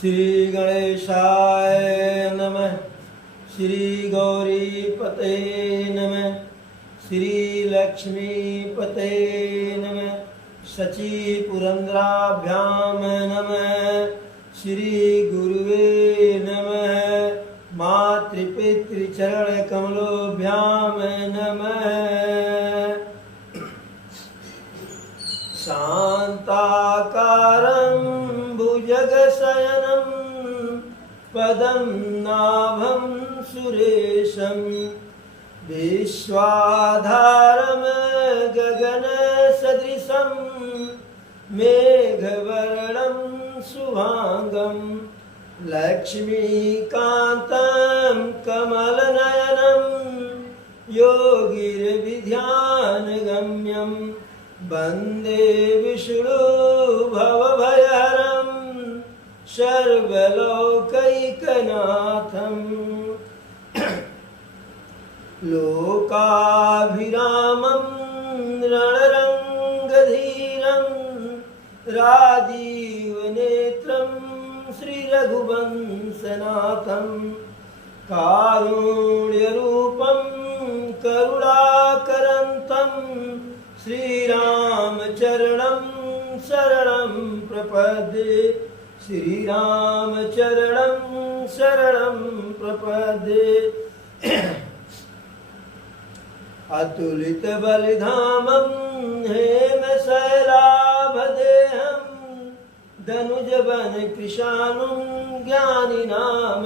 श्री गणेशाय नमः। श्री गौरीपते नमः। श्री लक्ष्मीपते नमः। शची पुरंद्राभ्याम नमः। श्री गुरुवे नमः। मातृपितृचरण कमलोभ्याम नमः। शांताकारं भुजगशयनं पदं नाभं सुरेशं विश्वाधारं गगनसदृशं मेघवर्णं शुभांगं लक्ष्मीकान्तं कमलनयनं योगिर्विध्यानगम्यं वन्दे विष्णु भवभयहरं सर्वलोकैकनाथं। लोकाभिरामं रणरङ्गधीरं राजीवनेत्रं श्रीरघुवंशनाथं कारुण्यरूपं करुणाकरन्तं श्रीरामचरणं शरणं प्रपद्ये। श्रीरामचरणं शरणं प्रपद्ये। अतुलितबलिधामं हेमशैलाभदेहं दनुजवनकृशानुं ज्ञानिनामग्रगण्यं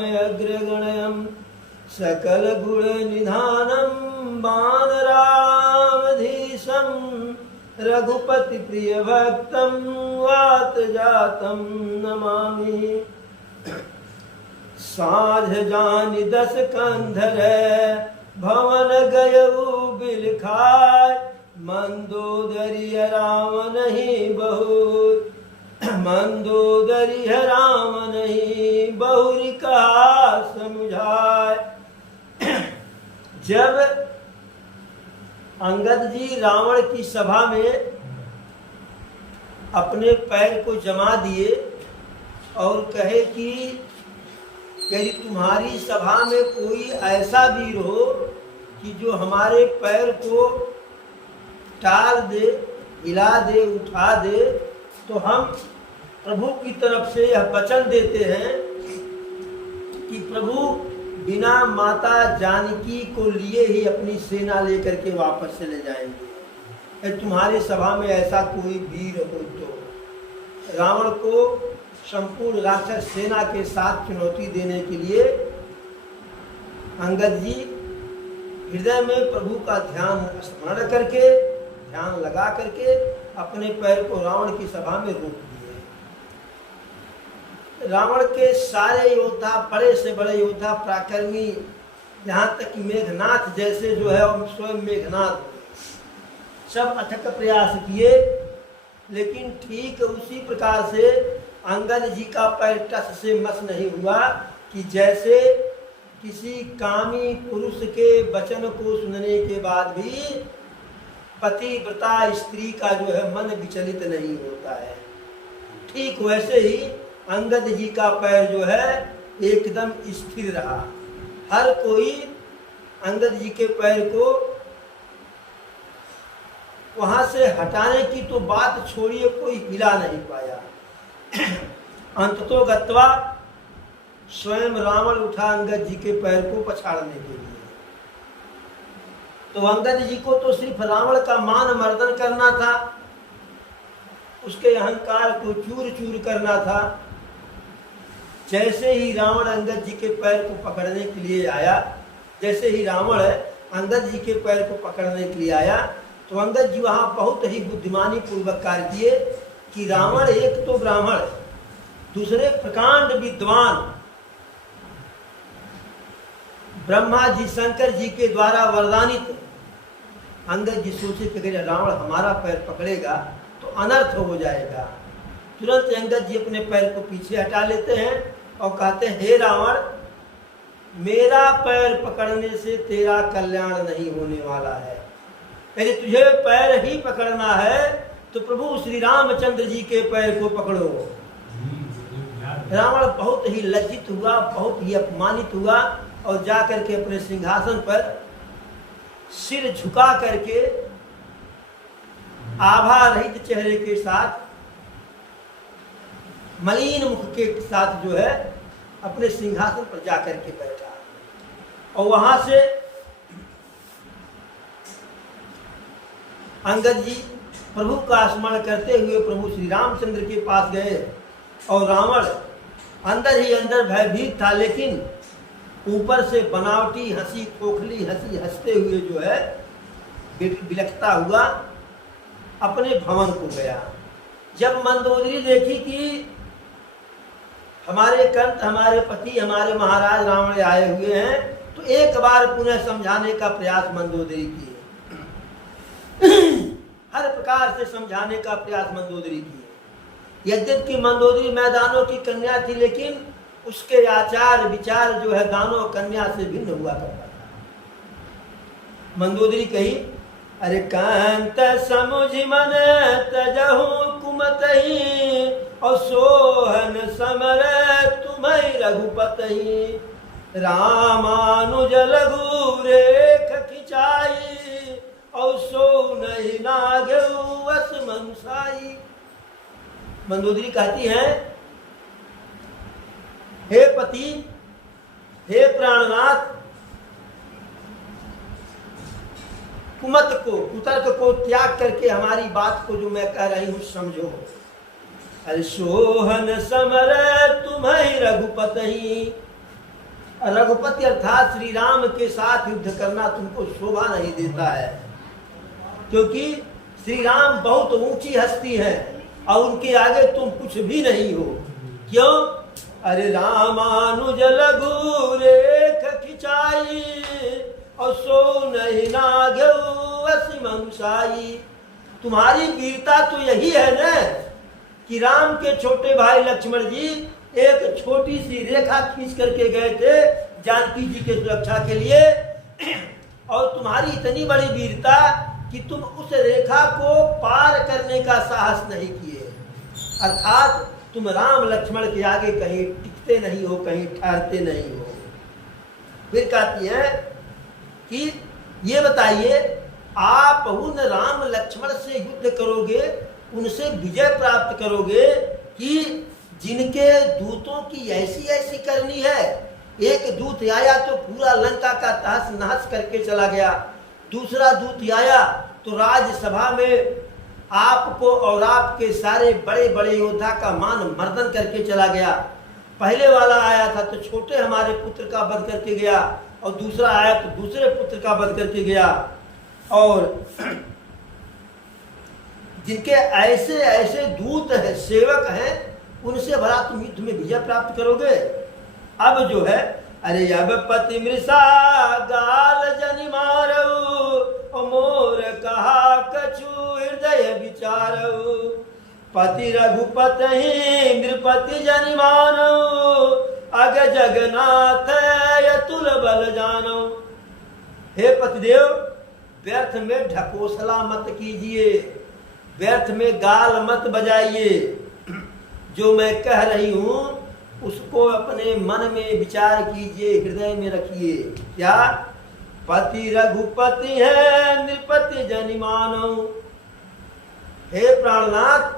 सकलगुणनिधानं वानरामधीशं रघुपतिप्रियभक्तं वातजातं नमामि। साँझ जानि 10 कंधर भवन गयऊ बिलखाय मंदोदरी राम नहीं बहुत मंदोदरी राम नहीं बहुरी कहा समझाए। जब अंगद जी रावण की सभा में अपने पैर को जमा दिए और कहे कि यदि तुम्हारी सभा में कोई ऐसा वीर हो कि जो हमारे पैर को टाल दे, हिला दे, उठा दे, तो हम प्रभु की तरफ से यह वचन देते हैं कि प्रभु बिना माता जानकी को लिए ही अपनी सेना लेकर के वापस चले जाएंगे। तुम्हारी सभा में ऐसा कोई वीर हो तो। रावण को संपूर्ण राक्षस सेना के साथ चुनौती देने के लिए अंगद जी हृदय में प्रभु का ध्यान स्मरण करके, ध्यान लगा करके अपने पैर को रावण की सभा में रोक दिए। रावण के सारे योद्धा, बड़े से बड़े योद्धा, पराक्रमी, यहाँ तक कि मेघनाथ जैसे जो है स्वयं मेघनाथ, सब अथक प्रयास किए, लेकिन ठीक उसी प्रकार से अंगद जी का पैर टस से मस नहीं हुआ कि जैसे किसी कामी पुरुष के वचन को सुनने के बाद भी पतिव्रता स्त्री का जो है मन विचलित नहीं होता है। ठीक वैसे ही अंगद जी का पैर जो है एकदम स्थिर रहा। हर कोई अंगद जी के पैर को वहां से हटाने की तो बात छोड़िए, कोई हिला नहीं पाया। अंततो गत्वा स्वयं रावण उठा अंगद जी के पैर को पछाड़ने के लिए। तो अंगद जी को तो सिर्फ रावण का मान मर्दन करना था, उसके अहंकार को चूर चूर करना था। जैसे ही रावण अंगद जी के पैर को पकड़ने के लिए आया, जैसे ही रावण अंगद जी के पैर को पकड़ने के लिए आया, तो अंगद जी वहां बहुत ही बुद्धिमानी पूर्वक कार्य किए कि रावण एक तो ब्राह्मण, दूसरे प्रकांड विद्वान, ब्रह्मा जी शंकर जी के द्वारा वरदानित। अंगद जी सोचे कि अगर रावण हमारा पैर पकड़ेगा तो अनर्थ हो जाएगा। तुरंत अंगद जी अपने पैर को पीछे हटा लेते हैं और कहते हैं, हे रावण, मेरा पैर पकड़ने से तेरा कल्याण नहीं होने वाला है। यदि तुझे पैर ही पकड़ना है तो प्रभु श्री रामचंद्र जी के पैर को पकड़ो। रावण बहुत ही लज्जित हुआ, बहुत ही अपमानित हुआ और जाकर के अपने सिंहासन पर सिर झुका करके आभा रहित चेहरे के साथ, मलिन मुख के साथ जो है अपने सिंहासन पर जाकर के बैठा। और वहां से अंगद जी प्रभु का स्मरण करते हुए प्रभु श्री रामचंद्र के पास गए और रावण अंदर ही अंदर भयभीत था, लेकिन ऊपर से बनावटी हंसी, खोखली हंसी हंसते हुए जो है बिलखता हुआ अपने भवन को गया। जब मंदोदरी देखी कि हमारे कंठ, हमारे पति, हमारे महाराज रावण आए हुए हैं, तो एक बार पुनः समझाने का प्रयास मंदोदरी किए। हर प्रकार से समझाने का प्रयास मंदोदरी किए। यद्यपि मंदोदरी मैदानों की कन्या थी, लेकिन उसके आचार विचार जो है दानव कन्या से भिन्न हुआ करता था। मंदोदरी कही, अरे कांत समुझ मन तजहु कुमतहि, और सोहन समर तुम्हें रघुपतहि, रामानुज लघु रेख खिंचाई, और सो नहीं नागेउ वस मनसाई। मंदोदरी कहती है, हे पति, हे प्राणनाथ, कुमत को, कुतर्क को त्याग करके हमारी बात को जो मैं कह रही हूं समझो। अरे सोहन समर तुम्हें रघुपतहि, रघुपति अर्थात श्री राम के साथ युद्ध करना तुमको शोभा नहीं देता है, क्योंकि श्री राम बहुत ऊंची हस्ती है और उनके आगे तुम कुछ भी नहीं हो। क्यों? अरे रामानुज लघु रेख खिंचाई, और सो नहीं नागेउ वस मनसाई। तुम्हारी वीरता तो यही है न कि राम के छोटे भाई लक्ष्मण जी एक छोटी सी रेखा खींच करके गए थे जानकी जी के सुरक्षा के लिए, और तुम्हारी इतनी बड़ी वीरता कि तुम उस रेखा को पार करने का साहस नहीं किए, अर्थात तुम राम लक्ष्मण के आगे कहीं टिकते नहीं हो, कहीं ठहरते नहीं हो। फिर कहती है कि ये बताइए, आप उन राम लक्ष्मण से युद्ध करोगे, उनसे विजय प्राप्त करोगे कि जिनके दूतों की ऐसी ऐसी करनी है। एक दूत आया तो पूरा लंका का तहस नहस करके चला गया, दूसरा दूत आया तो राज्यसभा में आपको और आपके सारे बड़े बड़े योद्धा का मान मर्दन करके चला गया। पहले वाला आया था तो छोटे हमारे पुत्र का वध करके गया, और दूसरा आया तो दूसरे पुत्र का वध करके गया। और जिनके ऐसे ऐसे दूत है, सेवक हैं, उनसे भला तुम युद्ध में विजय प्राप्त करोगे। अब जो है, अरे अब पति मृषा गाल जनि मारऊ, मोर कहा कछु हृदय विचारऊ, पति रघुपति नृपति जनि मानऊ, अग जगन्नाथ अतुल बल जानऊ। हे पतिदेव, व्यर्थ में ढकोसला मत कीजिए, व्यर्थ में गाल मत बजाइए। जो मैं कह रही हूं उसको अपने मन में विचार कीजिए, हृदय में रखिए। क्या? पति रघुपति है नृपति जनि मानऊ। हे प्राणनाथ,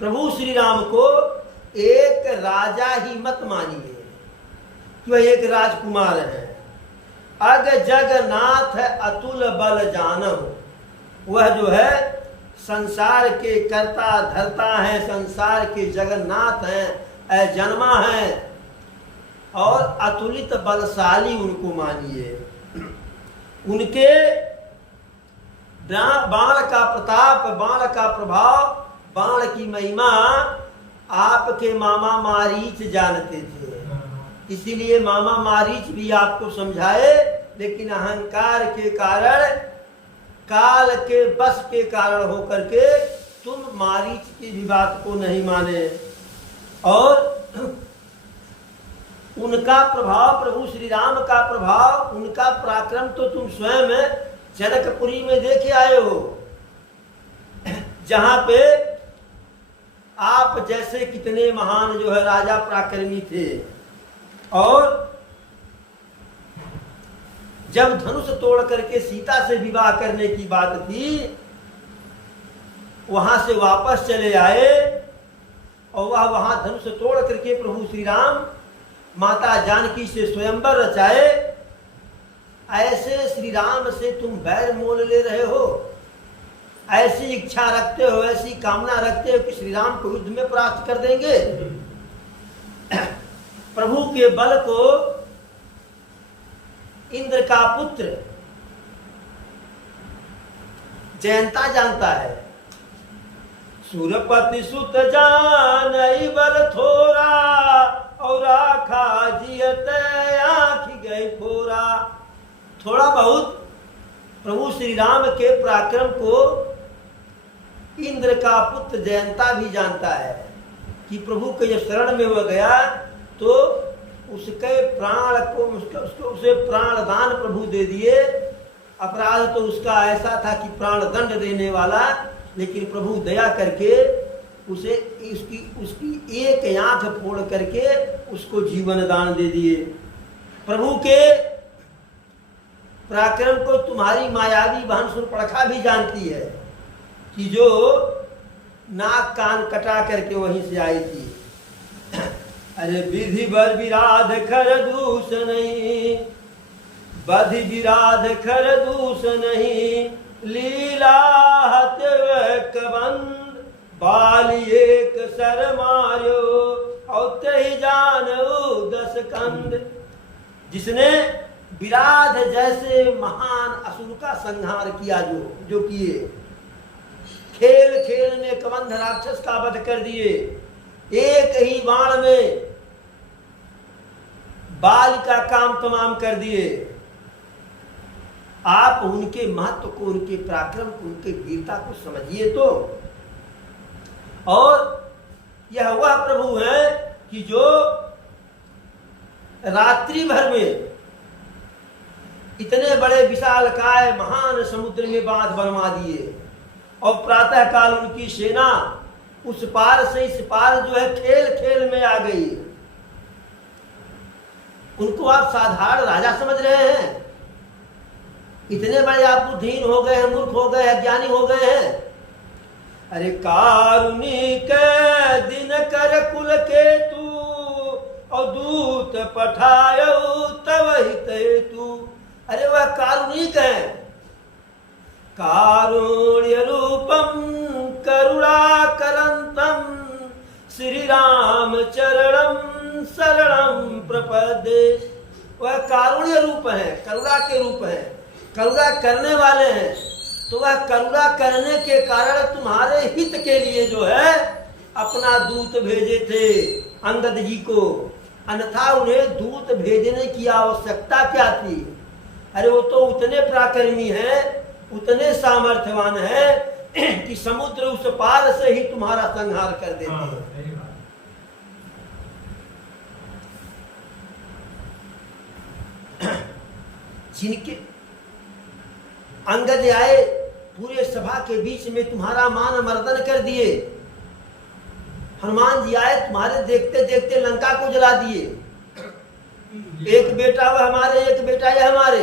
प्रभु श्री राम को एक राजा ही मत मानिए कि वह एक राजकुमार है। अग जगन्नाथ अतुल बल जानऊ, वह जो है संसार के कर्ता धर्ता हैं, संसार के जगन्नाथ हैं, अजन्मा हैं, और अतुलित बलशाली उनको मानिए। उनके बाण का प्रताप, बाण का प्रभाव, बाण की महिमा आपके मामा मारीच जानते थे, इसीलिए मामा मारीच भी आपको समझाए, लेकिन अहंकार के कारण, काल के बस के कारण होकर के तुम मारीच की भी बात को नहीं माने। और उनका प्रभाव, प्रभु श्री राम का प्रभाव, उनका पराक्रम तो तुम स्वयं जनकपुरी में देखे आए हो, जहां पे आप जैसे कितने महान जो है राजा पराक्रमी थे। और जब धनुष तोड़ करके सीता से विवाह करने की बात थी, वहां से वापस चले आए और वह वहां धनुष तोड़ करके प्रभु श्री राम माता जानकी से स्वयंवर रचाए। ऐसे श्री राम से तुम बैर मोल ले रहे हो, ऐसी इच्छा रखते हो, ऐसी कामना रखते हो कि श्री राम को युद्ध में परास्त कर देंगे। प्रभु के बल को इंद्र का पुत्र जयंता जानता है। सुरपति सुत जान बल थोरा, और आखा जियत आँखि गए फोरा। थोड़ा बहुत प्रभु श्री राम के पराक्रम को इंद्र का पुत्र जयंता भी जानता है कि प्रभु के जब शरण में हो गया तो उसके प्राण को उसे प्राण दान प्रभु दे दिए। अपराध तो उसका ऐसा था कि प्राण दंड देने वाला, लेकिन प्रभु दया करके उसे उसकी एक आंख फोड़ करके उसको जीवन दान दे दिए। प्रभु के पराक्रम को तुम्हारी मायावी बहन शूर्पणखा भी जानती है कि जो नाक कान कटा करके वहीं से आई थी। अरे विधि बर विराध खर दूष नहीं, बधि विराध खर दूष नहीं, लीला हतवकबंद बाली एक सर मार्यो और तही जानऊ 10 कंद। जिसने विराध जैसे महान असुर का संहार किया, जो किए, खेल खेल में कबंध राक्षस का वध कर दिए, एक ही बाण में बाल का काम तमाम कर दिए। आप उनके महत्व को, उनके पराक्रम को, उनके वीरता को समझिए तो। और यह वह प्रभु है कि जो रात्रि भर में इतने बड़े विशालकाय महान समुद्र में बांध बनवा दिए और प्रातः काल उनकी सेना उस पार से इस पार जो है खेल खेल में आ गई। उनको आप साधारण राजा समझ रहे हैं? इतने बड़े आप बुद्धिहीन हो गए हैं, मूर्ख हो गए हैं, ज्ञानी हो गए हैं। अरे कारुणिक दिन कर कुल के तू और दूत पठायो तब हित तू। अरे वह कारुणिक है, कारुण्य रूपम करुणा करंतम श्री राम चरणम शरणम प्रपदे। वह कारुण्य रूप है, करुणा के रूप है, करुणा करने वाले हैं। तो वह करुणा करने के कारण तुम्हारे हित के लिए जो है अपना दूत भेजे थे अंगद जी को, अन्यथा उन्हें दूत भेजने की आवश्यकता क्या थी? अरे वो तो उतने पराक्रमी हैं, उतने सामर्थ्यवान हैं कि समुद्र उस पार से ही तुम्हारा संहार कर देते हैं। जिनके अंगद आए पूरे सभा के बीच में तुम्हारा मान मर्दन कर दिए। हनुमान जी आए तुम्हारे देखते देखते लंका को जला दिए। एक बेटा वह हमारे, एक बेटा यह हमारे।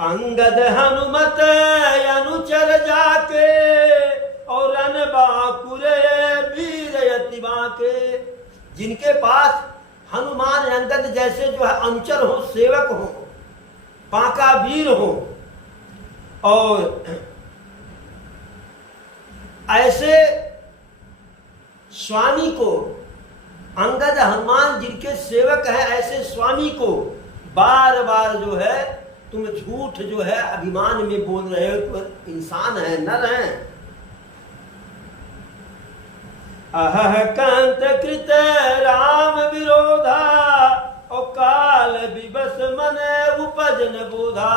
अंगद हनुमत अनुचर जाके और रन बाकुरे वीर यति बाके। जिनके पास हनुमान अंगद जैसे जो है अनुचर हो, सेवक हो, बांका वीर हो, और ऐसे स्वामी को, अंगद हनुमान जिनके सेवक है, ऐसे स्वामी को बार बार जो है तुम झूठ जो है अभिमान में बोल रहे हो। तो इंसान है, नर है। अहह कांत कृत राम विरोधा और काल विवश मन उपजन बोधा।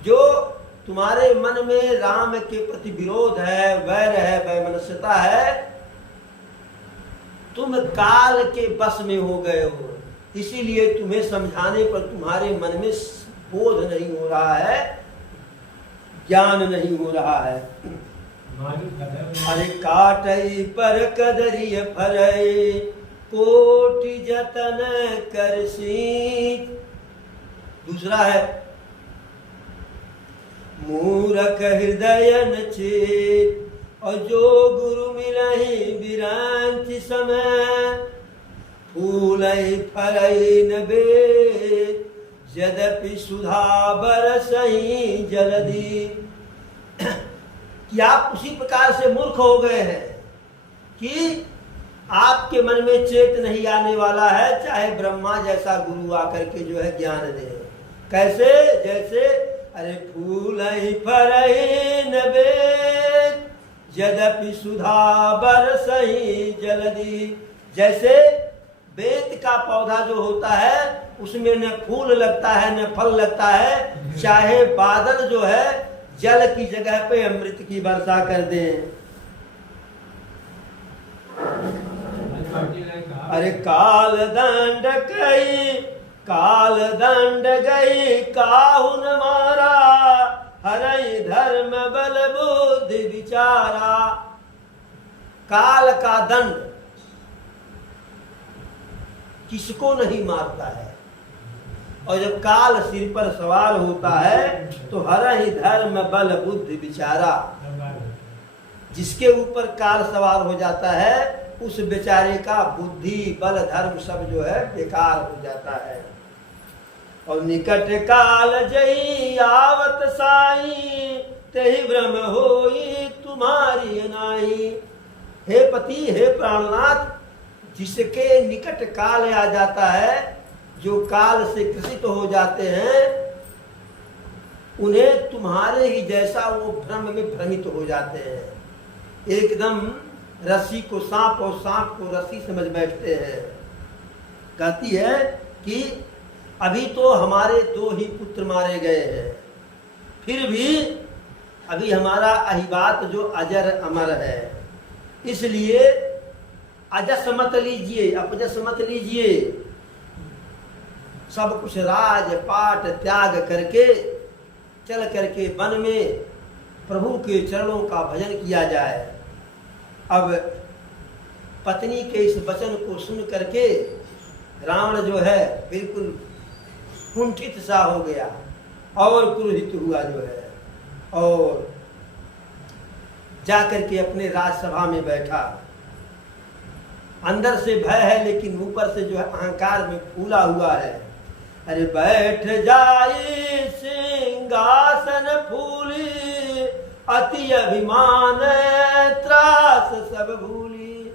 जो तुम्हारे मन में राम के प्रति विरोध है, वैर है, वैमनस्यता है, तुम काल के बस में हो गए हो। इसीलिए तुम्हें समझाने पर तुम्हारे मन में बोध नहीं हो रहा है, ज्ञान नहीं हो रहा है। अरे काटई पर कदरिय फरई कोटि जतन कर सीत। दूसरा है मूरख हृदय न चेत और जो गुरु मिलहि बिरांच समय फूलई फरई न बेद यद्यपि सुधा बरसहि जलधि। कि आप उसी प्रकार से मूर्ख हो गए हैं कि आपके मन में चेत नहीं आने वाला है, चाहे ब्रह्मा जैसा गुरु आकर के जो है ज्ञान दे। कैसे? जैसे अरे फूलहि फरहि न बेद यद्यपि सुधा बरसहि जलधि। जैसे बेत का पौधा जो होता है उसमें न फूल लगता है न फल लगता है, चाहे बादल जो है जल की जगह पे अमृत की वर्षा कर दें। अरे काल दंड गई काहू न मारा हरई धर्म बल बुद्धि विचारा। काल का दंड किसको नहीं मारता है, और जब काल सिर पर सवार होता है तो हरहि धर्म बल बुद्धि विचारा। जिसके ऊपर काल सवार हो जाता है उस बेचारे का बुद्धि बल धर्म सब जो है बेकार हो जाता है। और निकट काल जई आवत साई तेहि भ्रम होई तुम्हारी नाई। हे पति, हे प्राणनाथ, जिसके निकट काल आ जाता है, जो काल से ग्रसित हो जाते हैं, उन्हें तुम्हारे ही जैसा वो भ्रम में भ्रमित हो जाते हैं। एकदम रस्सी को सांप और सांप को रस्सी समझ बैठते हैं। कहती है कि अभी तो हमारे 2 ही पुत्र मारे गए हैं, फिर भी अभी हमारा अहिबात जो अजर अमर है, इसलिए अजस मत लीजिए, अपजस मत लीजिए। सब कुछ राज पाट त्याग करके चल करके वन में प्रभु के चरणों का भजन किया जाए। अब पत्नी के इस वचन को सुन करके रावण जो है बिल्कुल कुंठित सा हो गया और क्रोधित हुआ जो है, और जाकर के अपने राजसभा में बैठा। अंदर से भय है लेकिन ऊपर से जो है अहंकार में फूला हुआ है। अरे बैठ जाई सिंहासन फूली अति अभिमान त्रास सब भूली।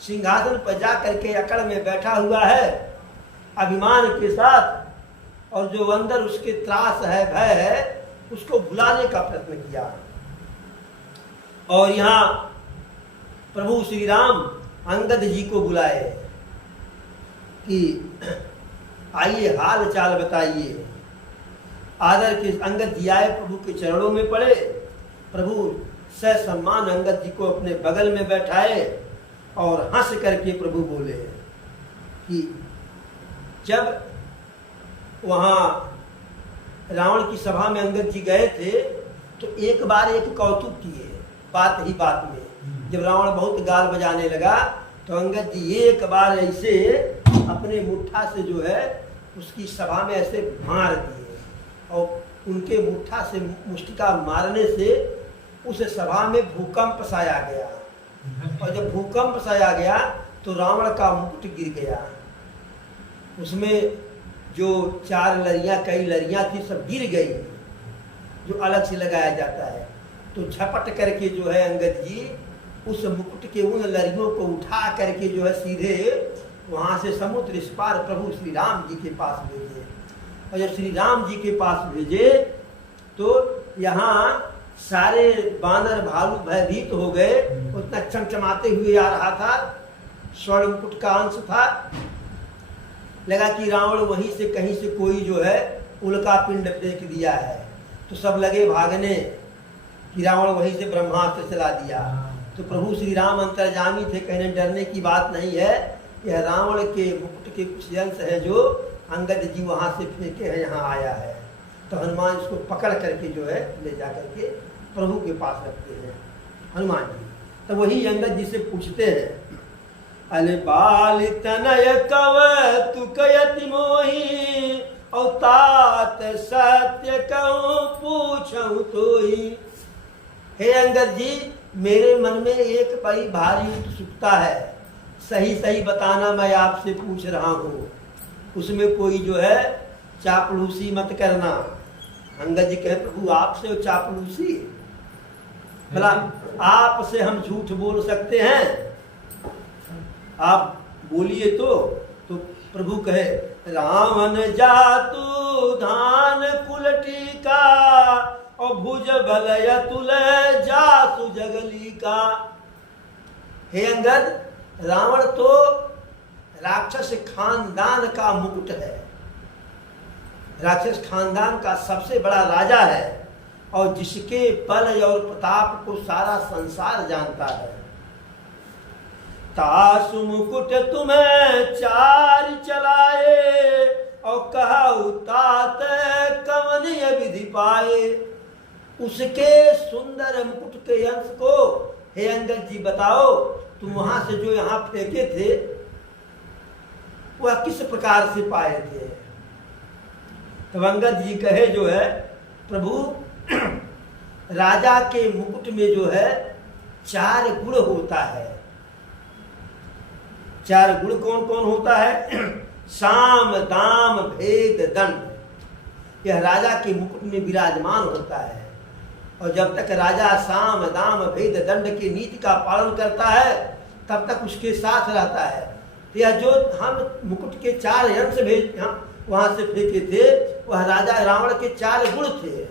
सिंहासन पर जा करके अकड़ में बैठा हुआ है अभिमान के साथ, और जो अंदर उसके त्रास है, भय है, उसको भुलाने का प्रयत्न किया। और यहाँ प्रभु श्री राम अंगद जी को बुलाए कि आइए हाल चाल बताइए। आदर के अंगद जी आए, प्रभु के चरणों में पड़े। प्रभु ससम्मान अंगद जी को अपने बगल में बैठाए और हंस करके प्रभु बोले कि जब वहाँ रावण की सभा में अंगद जी गए थे तो एक बार एक कौतुक किए, बात ही बात में। जब रावण बहुत गाल बजाने लगा तो अंगद जी एक बार ऐसे अपने मुट्ठा से जो है उसकी सभा में ऐसे मार दिए, और उनके मुट्ठा से मुष्टिका मारने से उस सभा में भूकंप साया गया। और जब भूकंप साया गया तो रावण का मुकुट गिर गया। उसमें जो 4 लड़ियाँ, कई लड़ियाँ थी, सब गिर गई, जो अलग से लगाया जाता है। तो झपट करके जो है अंगद जी उस मुकुट के उन लड़ियों को उठा करके जो है सीधे वहाँ से समुद्र इस पार प्रभु श्री राम जी के पास भेजे। और जब श्री राम जी के पास भेजे तो यहाँ सारे बानर भालू भयभीत हो गए। उतना चमचमाते हुए आ रहा था, स्वर्ण मुकुट का अंश था। लगा कि रावण वहीं से कहीं से कोई जो है उल्का पिंड फेंक दिया है, तो सब लगे भागने कि रावण वहीं से ब्रह्मास्त्र चला दिया। तो प्रभु श्री राम अंतर्जामी थे, कहने डरने की बात नहीं है, यह रावण के मुकुट के कुछ अंश है जो अंगद जी वहाँ से फेंके हैं, यहाँ आया है। तो हनुमान इसको पकड़ करके जो है ले जा करके प्रभु के पास रखते हैं। हनुमान जी। तो वही अंगद जी से पूछते हैं, अरे बाल तनय कव तु कयति मोही, और तात सत्य कहूँ पूछूं तोही। हे अंगद जी, मेरे मन में एक बड़ी भारी उत्सुकता है, सही सही बताना मैं आपसे पूछ रहा हूँ, उसमें कोई जो है चापलूसी मत करना। अंगद जी कहे, प्रभु आपसे चापलूसी? भला आपसे हम झूठ बोल सकते हैं? आप बोलिए तो प्रभु कहे, रावण जातु धान कुलटी का, और भुज बलय तुल जासु जगली का। हे अंगद, रावण तो राक्षस खानदान का मुकुट है, राक्षस खानदान का सबसे बड़ा राजा है, और जिसके बल और प्रताप को सारा संसार जानता है। तासु मुकुट तुम्हें चार चलाए, और कहा तात कवन विधि पाए। उसके सुंदर मुकुट के अंश को हे अंगद जी बताओ, तुम वहां से जो यहाँ फेंके थे वह किस प्रकार से पाए थे? तो अंगद जी कहे जो है, प्रभु राजा के मुकुट में जो है 4 गुण होता है। 4 गुण कौन कौन होता है? साम दाम भेद दंड, यह राजा के मुकुट में विराजमान होता है। और जब तक राजा साम दाम भेद दंड की नीति का पालन करता है तब तक उसके साथ रहता है। यह जो हम मुकुट के 4 अंश वहां से फेंके थे, वह राजा रावण के 4 गुण थे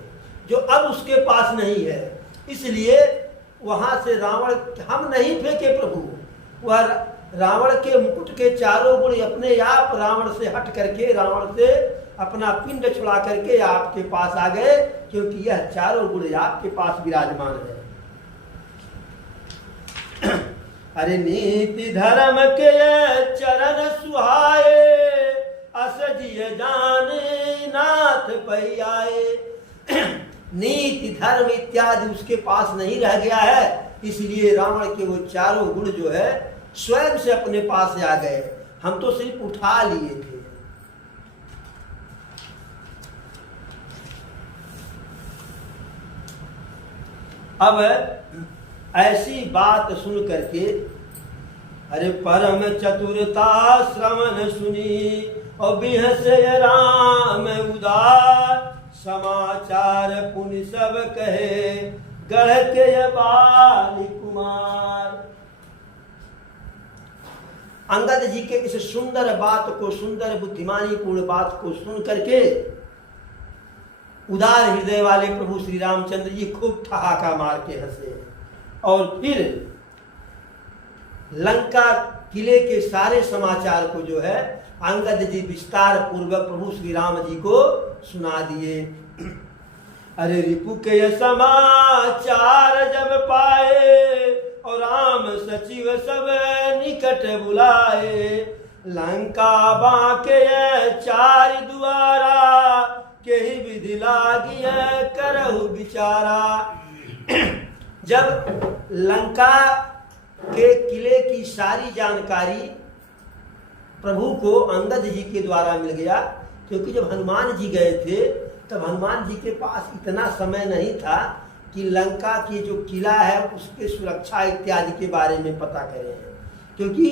जो अब उसके पास नहीं है। इसलिए वहां से रावण हम नहीं फेंके प्रभु, वह रावण के मुकुट के 4 गुण अपने आप रावण से हट करके, रावण से अपना पिंड छुड़ा करके आपके पास आ गए, क्योंकि यह 4 गुण आपके पास विराजमान है। अरे नीति धर्म के चरण सुहाए, असजिय जाने नाथ पहियाए। नीति धर्म इत्यादि उसके पास नहीं रह गया है, इसलिए रावण के वो 4 गुण जो है स्वयं से अपने पास से आ गए, हम तो सिर्फ उठा लिए थे। अब ऐसी बात सुन करके अरे परम चतुरता श्रवण सुनी, और बिहसे राम उदार, समाचार पुनि सब कहे, गढ़ के बाल कुमार। अंगद जी के इस सुंदर बात को, सुंदर बुद्धिमानी पूर्ण बात को सुन करके उदार हृदय वाले प्रभु श्री रामचंद्र जी खूब ठहाका मार के हंसे, और फिर लंका किले के सारे समाचार को जो है अंगद जी विस्तार पूर्वक प्रभु श्री राम जी को सुना दिए। अरे रिपु के समाचार जब पाए, और राम सचिव सब निकट बुलाए, लंका बांके 4 द्वारा, के ही विधि लागी करहु विचारा। जब लंका के किले की सारी जानकारी प्रभु को अंगद जी के द्वारा मिल गया, क्योंकि जब हनुमान जी गए थे तब हनुमान जी के पास इतना समय नहीं था कि लंका की जो किला है उसके सुरक्षा इत्यादि के बारे में पता करें, क्योंकि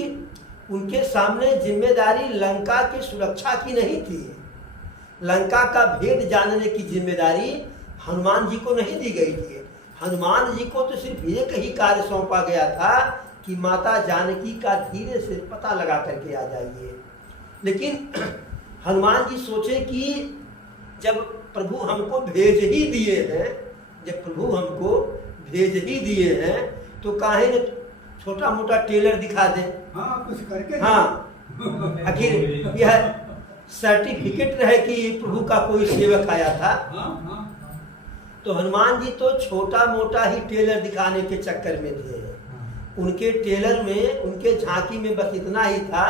उनके सामने जिम्मेदारी लंका की सुरक्षा की नहीं थी। लंका का भेद जानने की जिम्मेदारी हनुमान जी को नहीं दी गई थी। हनुमान जी को तो सिर्फ एक ही कार्य सौंपा गया था कि माता जानकी का धीरे से पता लगा करके आ जाइए। लेकिन हनुमान जी सोचे कि जब प्रभु हमको भेज ही दिए हैं, जब प्रभु हमको भेज ही दिए हैं, तो काहे न छोटा मोटा टेलर दिखा दें। हाँ, कुछ करके। हाँ, आखिर यह सर्टिफिकेट रहे कि प्रभु का कोई सेवक आया था। तो हनुमान जी तो छोटा मोटा ही टेलर दिखाने के चक्कर में थे। उनके टेलर में, उनके झांकी में बस इतना ही था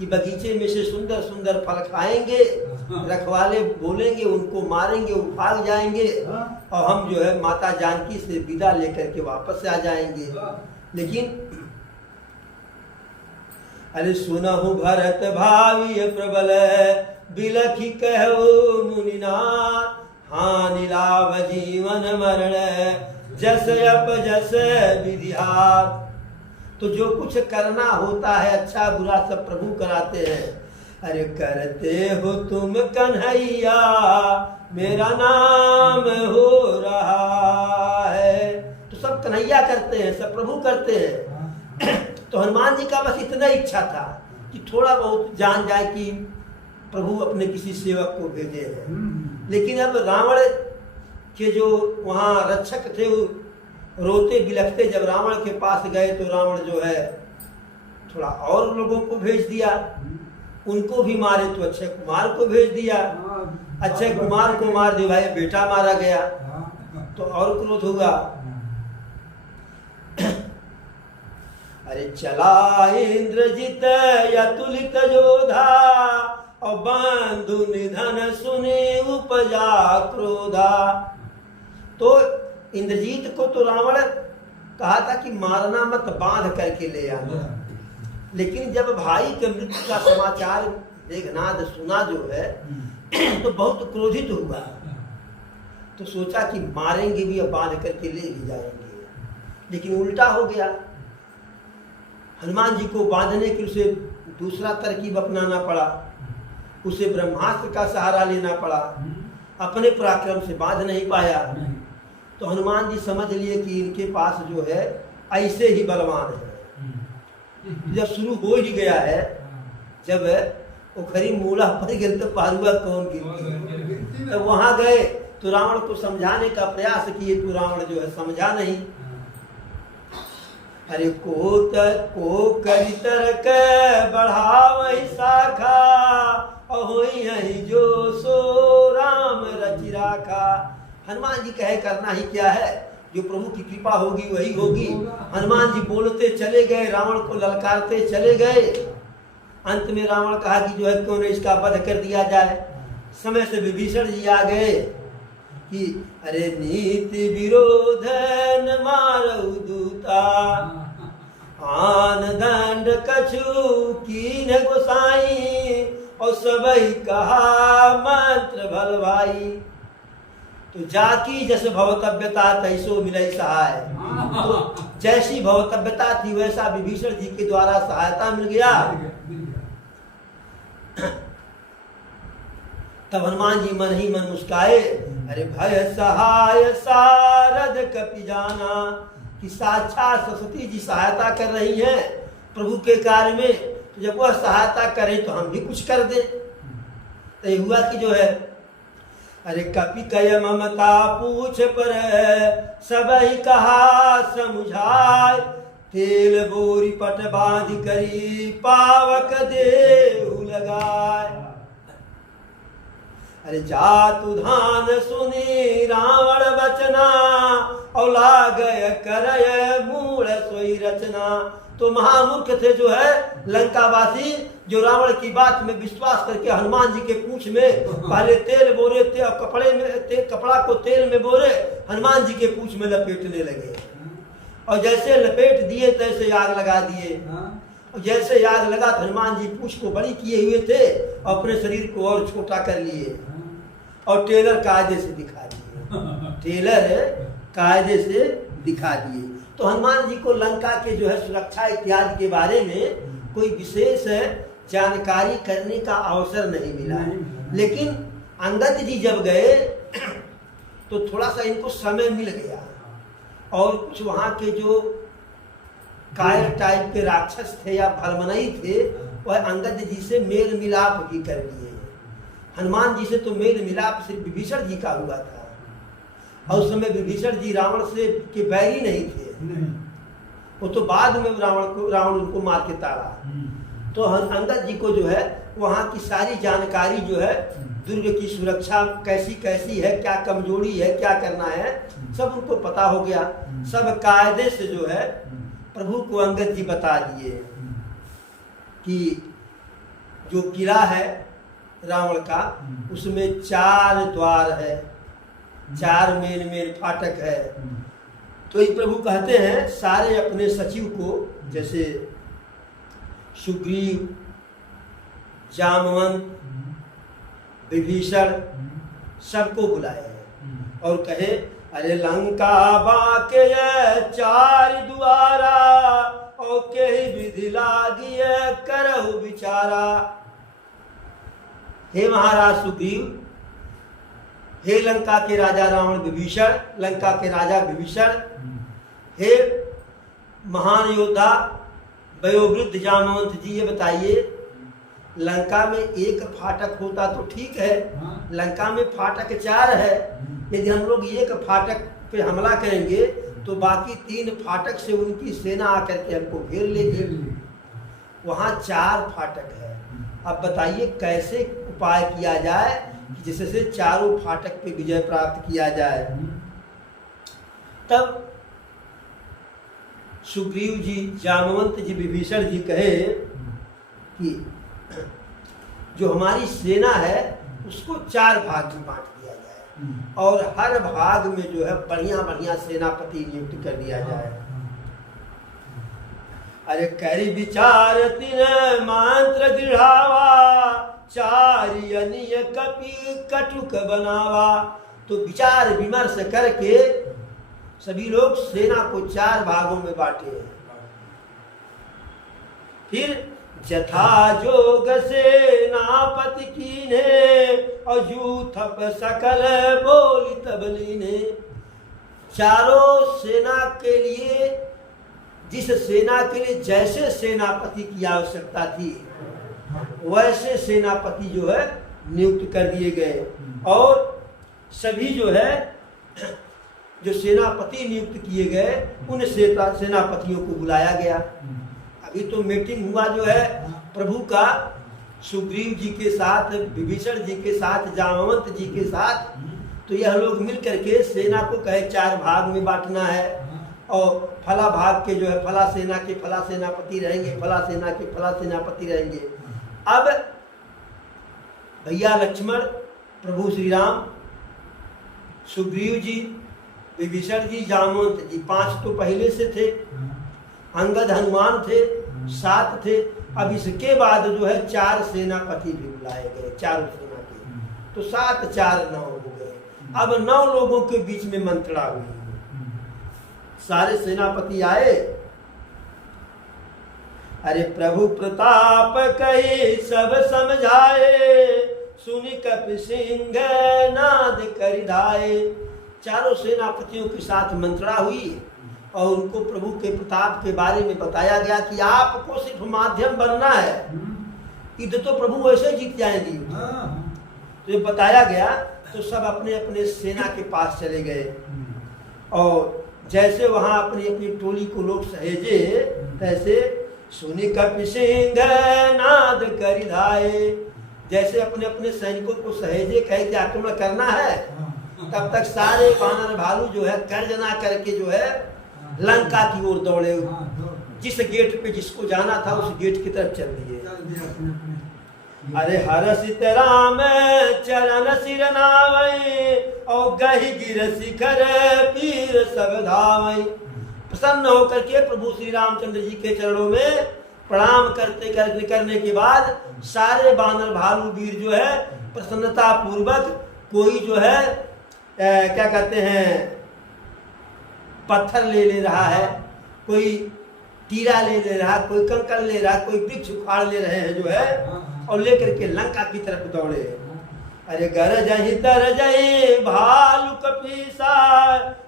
कि बगीचे में से सुंदर सुंदर फल खाएंगे, रखवाले बोलेंगे, उनको मारेंगे, वो भाग जाएंगे और हम जो है माता जानकी से विदा लेकर के वापस आ जाएंगे। लेकिन अरे सुनहु भरत भावी प्रबल बिलखी कहो मुनिनाथ, हानि लाभ जीवन मरण जस अप जस विधिहार। तो जो कुछ करना होता है अच्छा बुरा सब प्रभु कराते हैं। अरे करते हो तुम कन्हैया मेरा नाम हो रहा है, तो सब कन्हैया करते हैं, सब प्रभु करते हैं। तो हनुमान जी का बस इतना इच्छा था कि थोड़ा बहुत जान जाए कि प्रभु अपने किसी सेवक को भेजे हैं। लेकिन अब रावण के जो वहाँ रक्षक थे वो रोते बिलखते जब रावण के पास गए तो रावण जो है थोड़ा और लोगों को भेज दिया, उनको भी मारे तो अक्षय कुमार को भेज दिया, अक्षय कुमार को मार दिया, भाई बेटा मारा गया तो और क्रोध होगा। अरे चला इंद्रजित अतुलित योधा और बंधु निधन सुने उपजा क्रोधा। तो इंद्रजीत को तो रावण कहा था कि मारना मत, बांध करके ले आना। लेकिन जब भाई के मृत्यु का समाचार मेघनाद सुना जो है तो बहुत क्रोधित हुआ, तो सोचा कि मारेंगे भी और बांध करके ले भी जाएंगे। लेकिन उल्टा हो गया, हनुमान जी को बांधने के उसे दूसरा तरकीब अपनाना पड़ा, उसे ब्रह्मास्त्र का सहारा लेना पड़ा, अपने पराक्रम से बांध नहीं पाया। तो हनुमान जी समझ लिए कि इनके पास जो है ऐसे ही बलवान है। जब शुरू हो ही गया है, जब वो खरी मूला पर गिर तो पारुआ कौन गिरती। तो वहां गए तो रावण को समझाने का प्रयास किए तो रावण जो है समझा नहीं। अरे को करी तरक बढ़ाव शाखा और होई है जो सो राम रचि राखा। हनुमान जी कहे करना ही क्या है, जो प्रभु की कृपा होगी वही होगी। हनुमान जी बोलते चले गए, रावण को ललकारते चले गए। अंत में रावण कहा कि जो है क्यों न इसका वध कर दिया जाए। समय से विभीषण जी आ गए कि अरे नीति विरोध न मारऊ दूता, आन दंड कछु कीन गोसाई और सबई कहा मंत्र भल भाई। तो जाकी जैसे भवतव्यता तैसो मिले सहाय। तो जैसी भवतव्यता थी वैसा विभीषण जी के द्वारा सहायता मिल गया। तब हनुमान जी मन ही मन मुस्काए। अरे भय सहाय सारद कपि जाना, कि साक्षात सरस्वती जी सहायता कर रही हैं प्रभु के कार्य में, तो जब वह सहायता करें तो हम भी कुछ कर दें। तो हुआ कि जो है अरे कपि कय ममता पूछ पर सबही कहा समुझाय, तेल बोरी पट बांध करी पावक देहु लगाय। अरे जातु धान सुनी रावण बचना और लागय करय मूल सोई रचना। तो महामूर्ख थे जो है लंकावासी, जो रावण की बात में विश्वास करके हनुमान जी के पूंछ में पहले तेल बोरे थे और कपड़ा को तेल में बोरे हनुमान जी के पूंछ में लपेटने लगे। और जैसे लपेट दिए तैसे आग लगा दिए। और जैसे आग लगा तो हनुमान जी पूंछ को बड़ी किए हुए थे और अपने शरीर को और छोटा कर लिए और टेलर कायदे से दिखा दिए। टेलर कायदे से दिखा दिए। तो हनुमान जी को लंका के जो है सुरक्षा इत्यादि के बारे में कोई विशेष जानकारी करने का अवसर नहीं मिला है। लेकिन अंगद जी जब गए तो थोड़ा सा इनको समय मिल गया और कुछ वहाँ के जो कायर टाइप के राक्षस थे या भरमनई थे वह अंगद जी से मेल मिलाप भी कर लिए। हनुमान जी से तो मेल मिलाप सिर्फ विभीषण जी का हुआ था और उस समय विभीषण जी रावण से के बैरी नहीं थे। वो तो बाद में रावण उनको मार के ताड़ा। तो अंगद जी को जो है वहाँ की सारी जानकारी जो है दुर्ग की सुरक्षा कैसी कैसी है, क्या कमजोरी है, क्या करना है, सब उनको पता हो गया। सब कायदे से जो है प्रभु को अंगद जी बता दिए कि जो किला है रावण का, उसमें 4 द्वार है, 4 मेन फाटक है। तो ये प्रभु कहते हैं सारे अपने सचिव को, जैसे सुग्रीव, जामवंत, विभीषण, सबको बुलाए हैं और कहे अरे लंका बाके 4 द्वारा और के विधि लागिए करहु विचारा। हे महाराज सुग्रीव, हे लंका के राजा रावण विभीषण, लंका के राजा विभीषण, हे महान योद्धा वयोवृद्ध जामवंत जी, ये बताइए लंका में 1 फाटक होता तो ठीक है, लंका में फाटक 4 है। यदि हम लोग 1 फाटक पे हमला करेंगे तो बाकी 3 फाटक से उनकी सेना आकर के हमको घेर लेगी। वहाँ 4 फाटक है। अब बताइए कैसे उपाय किया जाए कि जिससे 4 फाटक पे विजय प्राप्त किया जाए। तब सुग्रीव जी, जामवंत जी, विभीषण जी कहे कि जो हमारी सेना है उसको 4 भाग में बांट दिया जाए और हर भाग में जो है बढ़िया बढ़िया सेनापति नियुक्त कर दिया जाए। अरे करी विचार तीन मंत्र दृढ़ावा, 4 अनिय कपि कटुक बनावा। तो विचार विमर्श करके सभी लोग सेना को 4 भागों में बांटे हैं। फिर जथा जोग सेनापति कीन्हे और यूथप सकल बोली तबलीने। चारों सेना के लिए, जिस सेना के लिए जैसे सेनापति की आवश्यकता थी वैसे सेनापति जो है नियुक्त कर दिए गए और सभी जो है जो सेनापति नियुक्त किए गए उन सेनापतियों को बुलाया गया। अभी तो मीटिंग हुआ जो है प्रभु का सुग्रीव जी के साथ, विभीषण जी के साथ, जामवंत जी के साथ। तो यह लोग मिल करके सेना को कहे 4 भाग में बांटना है और फला भाग के जो है फला सेना के फला सेनापति रहेंगे, फला सेना के फला सेनापति रहेंगे। अब भैया लक्ष्मण, प्रभु श्री राम, सुग्रीव जी, विभीषण जी, जामवंत जी, 5 तो पहले से थे, अंगद हनुमान थे, 7 थे। अब इसके बाद जो है 4 सेनापति भी बुलाए गए, 4 सेना के। तो 7 4 9 हो गए। अब 9 लोगों के बीच में मंत्रणा हुई। सारे सेनापति आए, अरे प्रभु प्रताप कही सब समझाए, सुनि कपि सिंह नाद करिधाए। चारों सेनापतियों के साथ मंत्रणा हुई और उनको प्रभु के प्रताप के बारे में बताया गया कि आपको सिर्फ माध्यम बनना है, युद्ध तो प्रभु वैसे जीत जाएंगे। तो ये बताया गया तो सब अपने अपने सेना के पास चले गए और जैसे वहां अपनी अपनी टोली को लोग सहेजे तैसे सुनि कपि सिंह नाद करिधाए। जैसे अपने अपने सैनिकों को सहेजे, कहे कि आक्रमण करना है, तब तक सारे वानर भालू जो है गर्जना करके जो है लंका की ओर दौड़े। जिस गेट पे जिसको जाना था उस गेट की तरफ चल दिए। अरे हरसित राम चरण सिर नावै और गहि गिर शिखर पीर सब धावै। प्रसन्न होकर के प्रभु श्री रामचंद्र जी के चरणों में प्रणाम करने के बाद सारे बानर भालू वीर जो है प्रसन्नता पूर्वक, कोई जो है क्या कहते हैं पत्थर ले रहा है, कोई तीरा ले रहा, कोई कंकड़ ले रहा, कोई वृक्ष उखाड़ ले रहे हैं जो है और लेकर के लंका की तरफ दौड़े। अरे गरजहि तरजहि भालु कपीसा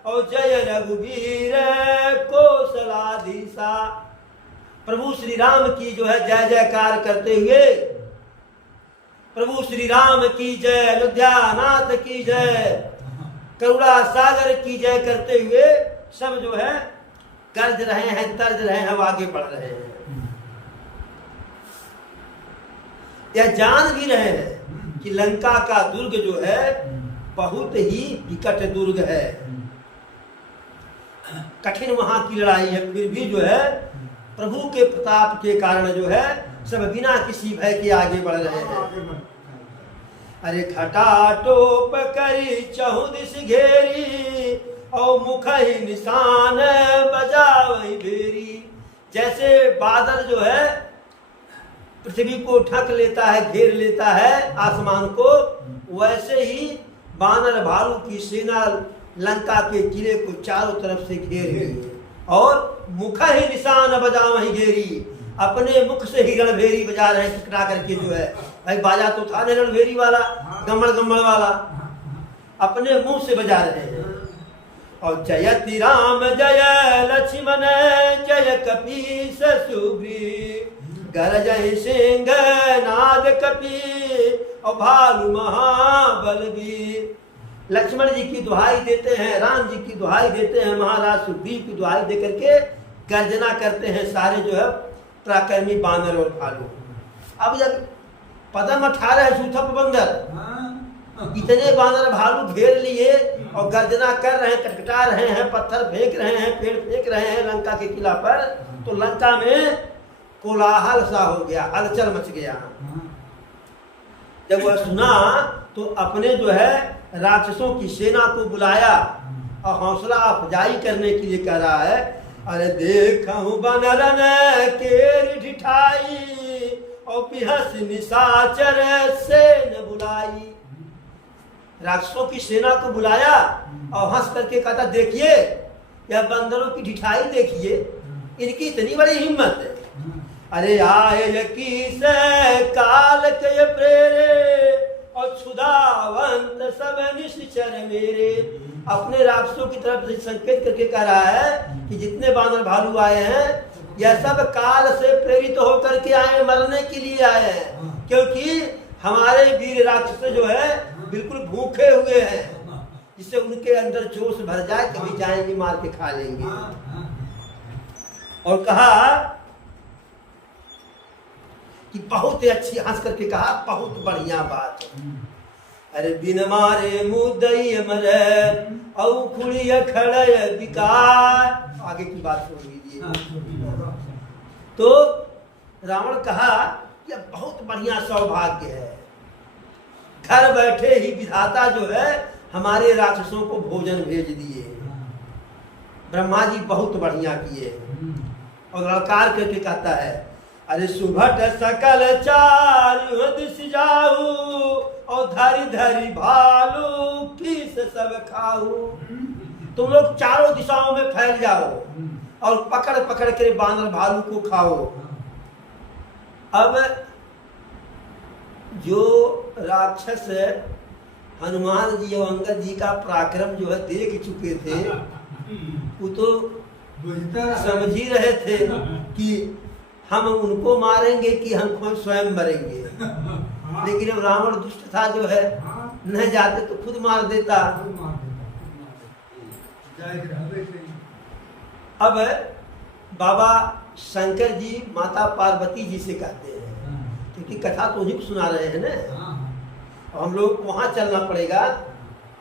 और जय रघुवीर कौशलाधीसा। प्रभु श्री राम की जो है जय जयकार करते हुए, प्रभु श्री राम की जय, अयोध्या नाथ की जय, करुणा सागर की जय करते हुए सब जो है गर्ज रहे हैं, तर्ज रहे हैं, आगे बढ़ रहे हैं। यह जान भी रहे हैं कि लंका का दुर्ग जो है बहुत ही विकट दुर्ग है, कठिन वहां की लड़ाई है। फिर भी जो है प्रभु के प्रताप के कारण जो है सब बिना किसी भय के आगे बढ़ रहे हैं। अरे खटाटोप करी चहुदिस घेरी और मुख ही निशान बजावई भेरी। जैसे बादल जो है पृथ्वी को ढक लेता है, घेर लेता है आसमान को, वैसे ही बानर भालू की सेना लंका के किले को चारों तरफ से घेर ली और मुख ही निशान बजावई घेरी। अपने मुख से ही रणभेरी बजा रहे हैं, टकरा करके जो है। भाई बाजा तो था नहीं रणभेरी वाला, गम्मड़ गम्मड़ वाला, अपने मुंह से बजा रहे हैं। और जयति राम जय लक्ष्मण जय कपीस सुग्रीव गरजय सिंह नाद कपी और भालू महाबलवीर। लक्ष्मण जी की दुहाई देते हैं, राम जी की दुहाई देते हैं, महाराज सुग्रीव की दुहाई दे करके गर्जना करते हैं सारे जो है पराक्रमी बानर और भालू। अब जब पदम 18 सूथप बंदर, इतने बानर भालू घेर लिए और गर्जना कर रहे हैं, कटकटा रहे हैं, पत्थर फेंक रहे हैं, पेड़ फेंक रहे हैं लंका के किला पर, तो लंका में कोलाहल सा हो गया, हलचल मच गया। जब वह सुना तो अपने जो है राक्षसों की सेना को बुलाया और हौसला अफजाई करने के लिए कह रहा है, अरे देखूं बनरन केरी ढिठाई और बिहस निशाचर से न बुलाई। राक्षसों की सेना को बुलाया और हंस करके कहता, देखिए यह बंदरों की ढिठाई देखिए, इनकी इतनी बड़ी हिम्मत है। अरे आए की से काल के प्रेरे और क्षुधावंत सब निश्चर मेरे। अपने राक्षसों की तरफ से संकेत करके कह रहा है कि जितने बानर भालू आए हैं यह सब काल से प्रेरित होकर के आए, मरने के लिए आए हैं, क्योंकि हमारे वीर राक्षस जो है बिल्कुल भूखे हुए हैं, जिससे उनके अंदर जोश भर जाए, कभी जाएंगे मार के खा लेंगे। और कहा कि बहुत ही अच्छी, हंस करके कहा बहुत बढ़िया बात। अरे बिन मारे मुदई मरे औ खुड़िया खड़े विकार। आगे की बात सुन लीजिए। तो रावण कहा यह बहुत बढ़िया सौभाग्य है, घर बैठे ही विधाता जो है हमारे राक्षसों को भोजन भेज दिए, ब्रह्मा जी बहुत बढ़िया किए। और ललकार करके कहता है, अरे सुभट सकल चारु दिस जाऊ और धरी धरी भालू किस सब खाऊ। तुम लोग चारों दिशाओं में फैल जाओ और पकड़ पकड़ कर बानर भालू को खाओ। अब जो राक्षस हनुमान जी और अंगद जी का पराक्रम जो है देख चुके थे, वो तो समझ ही रहे थे कि हम उनको मारेंगे कि हम स्वयं मरेंगे। लेकिन अब रावण दुष्ट था जो है, न जाते तो खुद मार देता। अब बाबा शंकर जी माता पार्वती जी से कहते हैं, क्योंकि कथा तो उन्हीं को सुना रहे हैं ना, और हम लोग वहां चलना पड़ेगा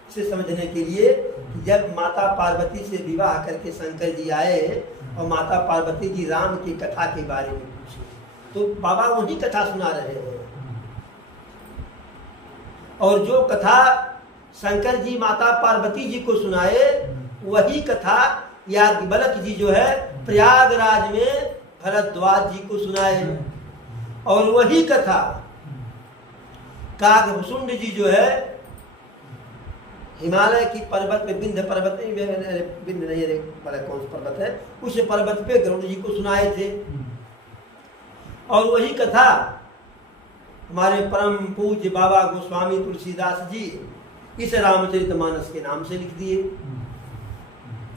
इसे समझने के लिए कि जब माता पार्वती से विवाह करके शंकर जी आए और माता पार्वती जी राम की कथा के बारे में पूछे, तो बाबा वही कथा सुना रहे हैं। और जो कथा शंकर जी माता पार्वती जी को सुनाए, वही कथा याज्ञवल्क्य जी जो है प्रयागराज में भरद्वाज जी को सुनाए। और वही कथा कागभुसुंड जी जो है हिमालय की पर्वत पे, विंध्य पर्वत, विंध्य नहीं है, कौन सा पर्वत है, उस पर्वत पे गरुड़ जी को सुनाए थे। और वही कथा हमारे परम पूज्य बाबा गोस्वामी तुलसीदास जी इस रामचरितमानस के नाम से लिख दिए,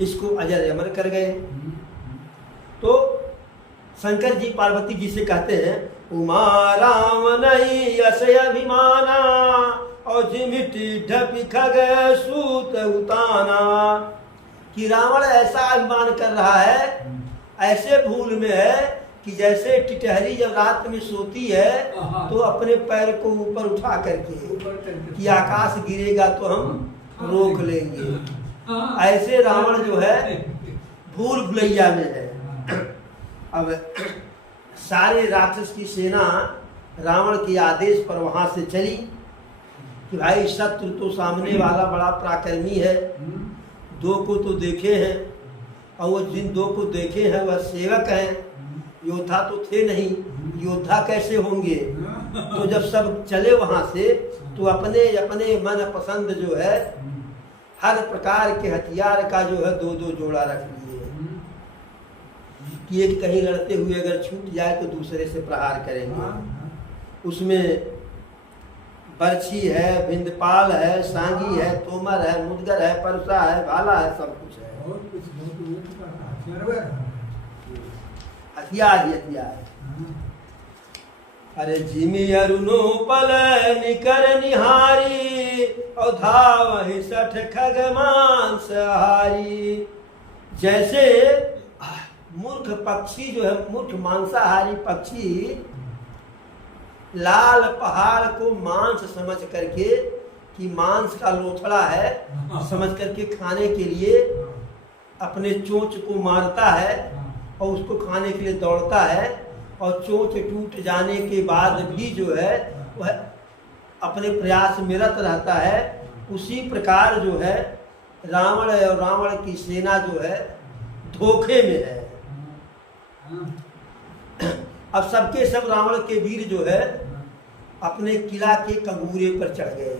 इसको अजर अमर कर गए। तो शंकर जी पार्वती जी से कहते हैं, उमा राम नहीं असय अभिमाना और जिमिटी ढपी खग सूत उताना। कि रावण ऐसा अभिमान कर रहा है, ऐसे भूल में है कि जैसे टिटहरी जब रात में सोती है तो अपने पैर को ऊपर उठा करके कि आकाश गिरेगा तो हम रोक लेंगे, ऐसे रावण जो है भूल भुलैया में है। अब सारे राक्षस की सेना रावण के आदेश पर वहां से चली कि भाई शत्रु तो सामने वाला बड़ा पराक्रमी है, दो को तो देखे हैं, और वो जिन दो को देखे हैं वह सेवक हैं, योद्धा तो थे नहीं, योद्धा कैसे होंगे। तो जब सब चले वहां से तो अपने अपने मन पसंद जो है हर प्रकार के हथियार का जो है 2-2 जोड़ा रख लिए कि एक कहीं लड़ते हुए अगर छूट जाए तो दूसरे से प्रहार करेंगे। उसमें बर्छी है, बिंदपाल है, सांगी है, तोमर है, मुदगर है, परसा है, भाला है, सब कुछ है। हथियार ही हथियार। अरे जिमी अरुणो पल निकर निहारी और धावहि सठ खग मांस हारी। जैसे मूर्ख पक्षी जो है, मूर्ख मांसाहारी पक्षी लाल पहाड़ को मांस समझ करके कि मांस का लोथड़ा है समझ करके खाने के लिए अपने चोंच को मारता है और उसको खाने के लिए दौड़ता है, और चोंच टूट जाने के बाद भी जो है वह अपने प्रयास में रत रहता है। उसी प्रकार जो है रावण और रावण की सेना जो है धोखे में है। अब सबके सब रावण के वीर जो है अपने किला के कंगूरे पर चढ़ गए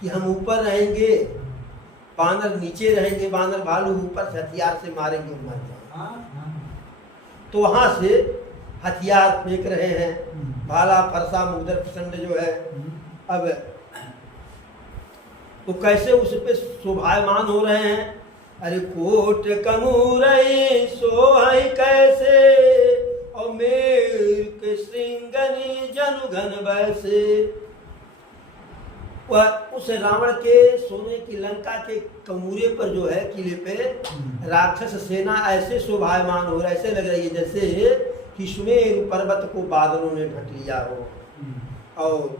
कि हम ऊपर रहेंगे, बानर नीचे रहेंगे, बानर भालू ऊपर से हथियार से मारेंगे, मर जाएंगे। तो वहां से हथियार फेंक रहे हैं, भाला फरसा मुगदर प्रचंड जो है। अब तो कैसे उस पे शोभायमान हो रहे हैं। अरे कोट कमूरई सोहई कैसे और मेर के श्रृंगनी जनु घन वैसे। वह उस रावण के सोने की लंका के कमूरे पर जो है किले पे राक्षस सेना ऐसे शोभायमान हो रहा है, ऐसे लग रही है जैसे कि सुमेरु पर्वत को बादलों ने ढक लिया हो और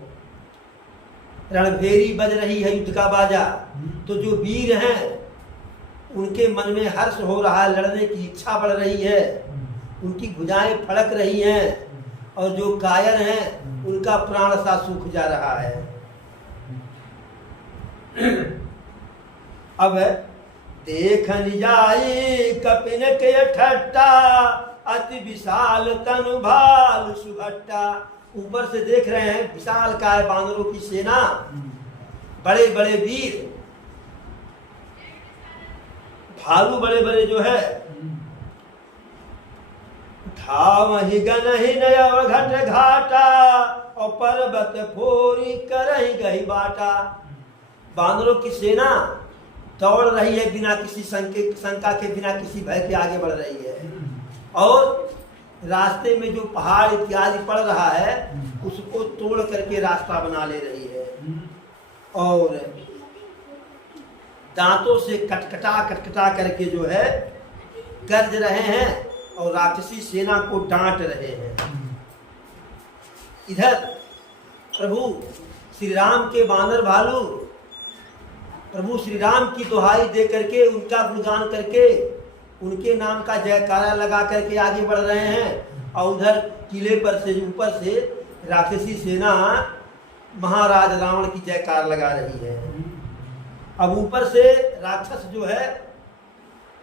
रणभेरी बज रही है युद्ध का बाजा। तो जो वीर हैं उनके मन में हर्ष हो रहा है, लड़ने की इच्छा बढ़ रही है, उनकी भुजाएं फड़क रही हैं, और जो कायर हैं उनका प्राण सा सूख जा रहा है। अब देखन जाई कपिन के ठट्टा अति विशाल तनु भाल सुभट्टा। ऊपर से देख रहे हैं विशाल काय बानरों की सेना, बड़े बड़े वीर, भालू बड़े बड़े जो है। धावहि गनहि नयव घट घाटा और पर्वत फोरी करहि गही बाटा। बानरों की सेना दौड़ रही है बिना किसी शंका के, बिना किसी भय के आगे बढ़ रही है, और रास्ते में जो पहाड़ इत्यादि पड़ रहा है उसको तोड़ करके रास्ता बना ले रही है, और दांतों से कटकटा करके जो है गर्ज रहे हैं और राक्षसी सेना को डांट रहे हैं। इधर प्रभु श्री राम के बानर भालू प्रभु श्री राम की दुहाई दे करके, उनका गुणगान करके, उनके नाम का जयकारा लगा करके आगे बढ़ रहे हैं, और उधर किले पर से ऊपर से राक्षसी सेना महाराज रावण की जयकार लगा रही है। अब ऊपर से राक्षस जो है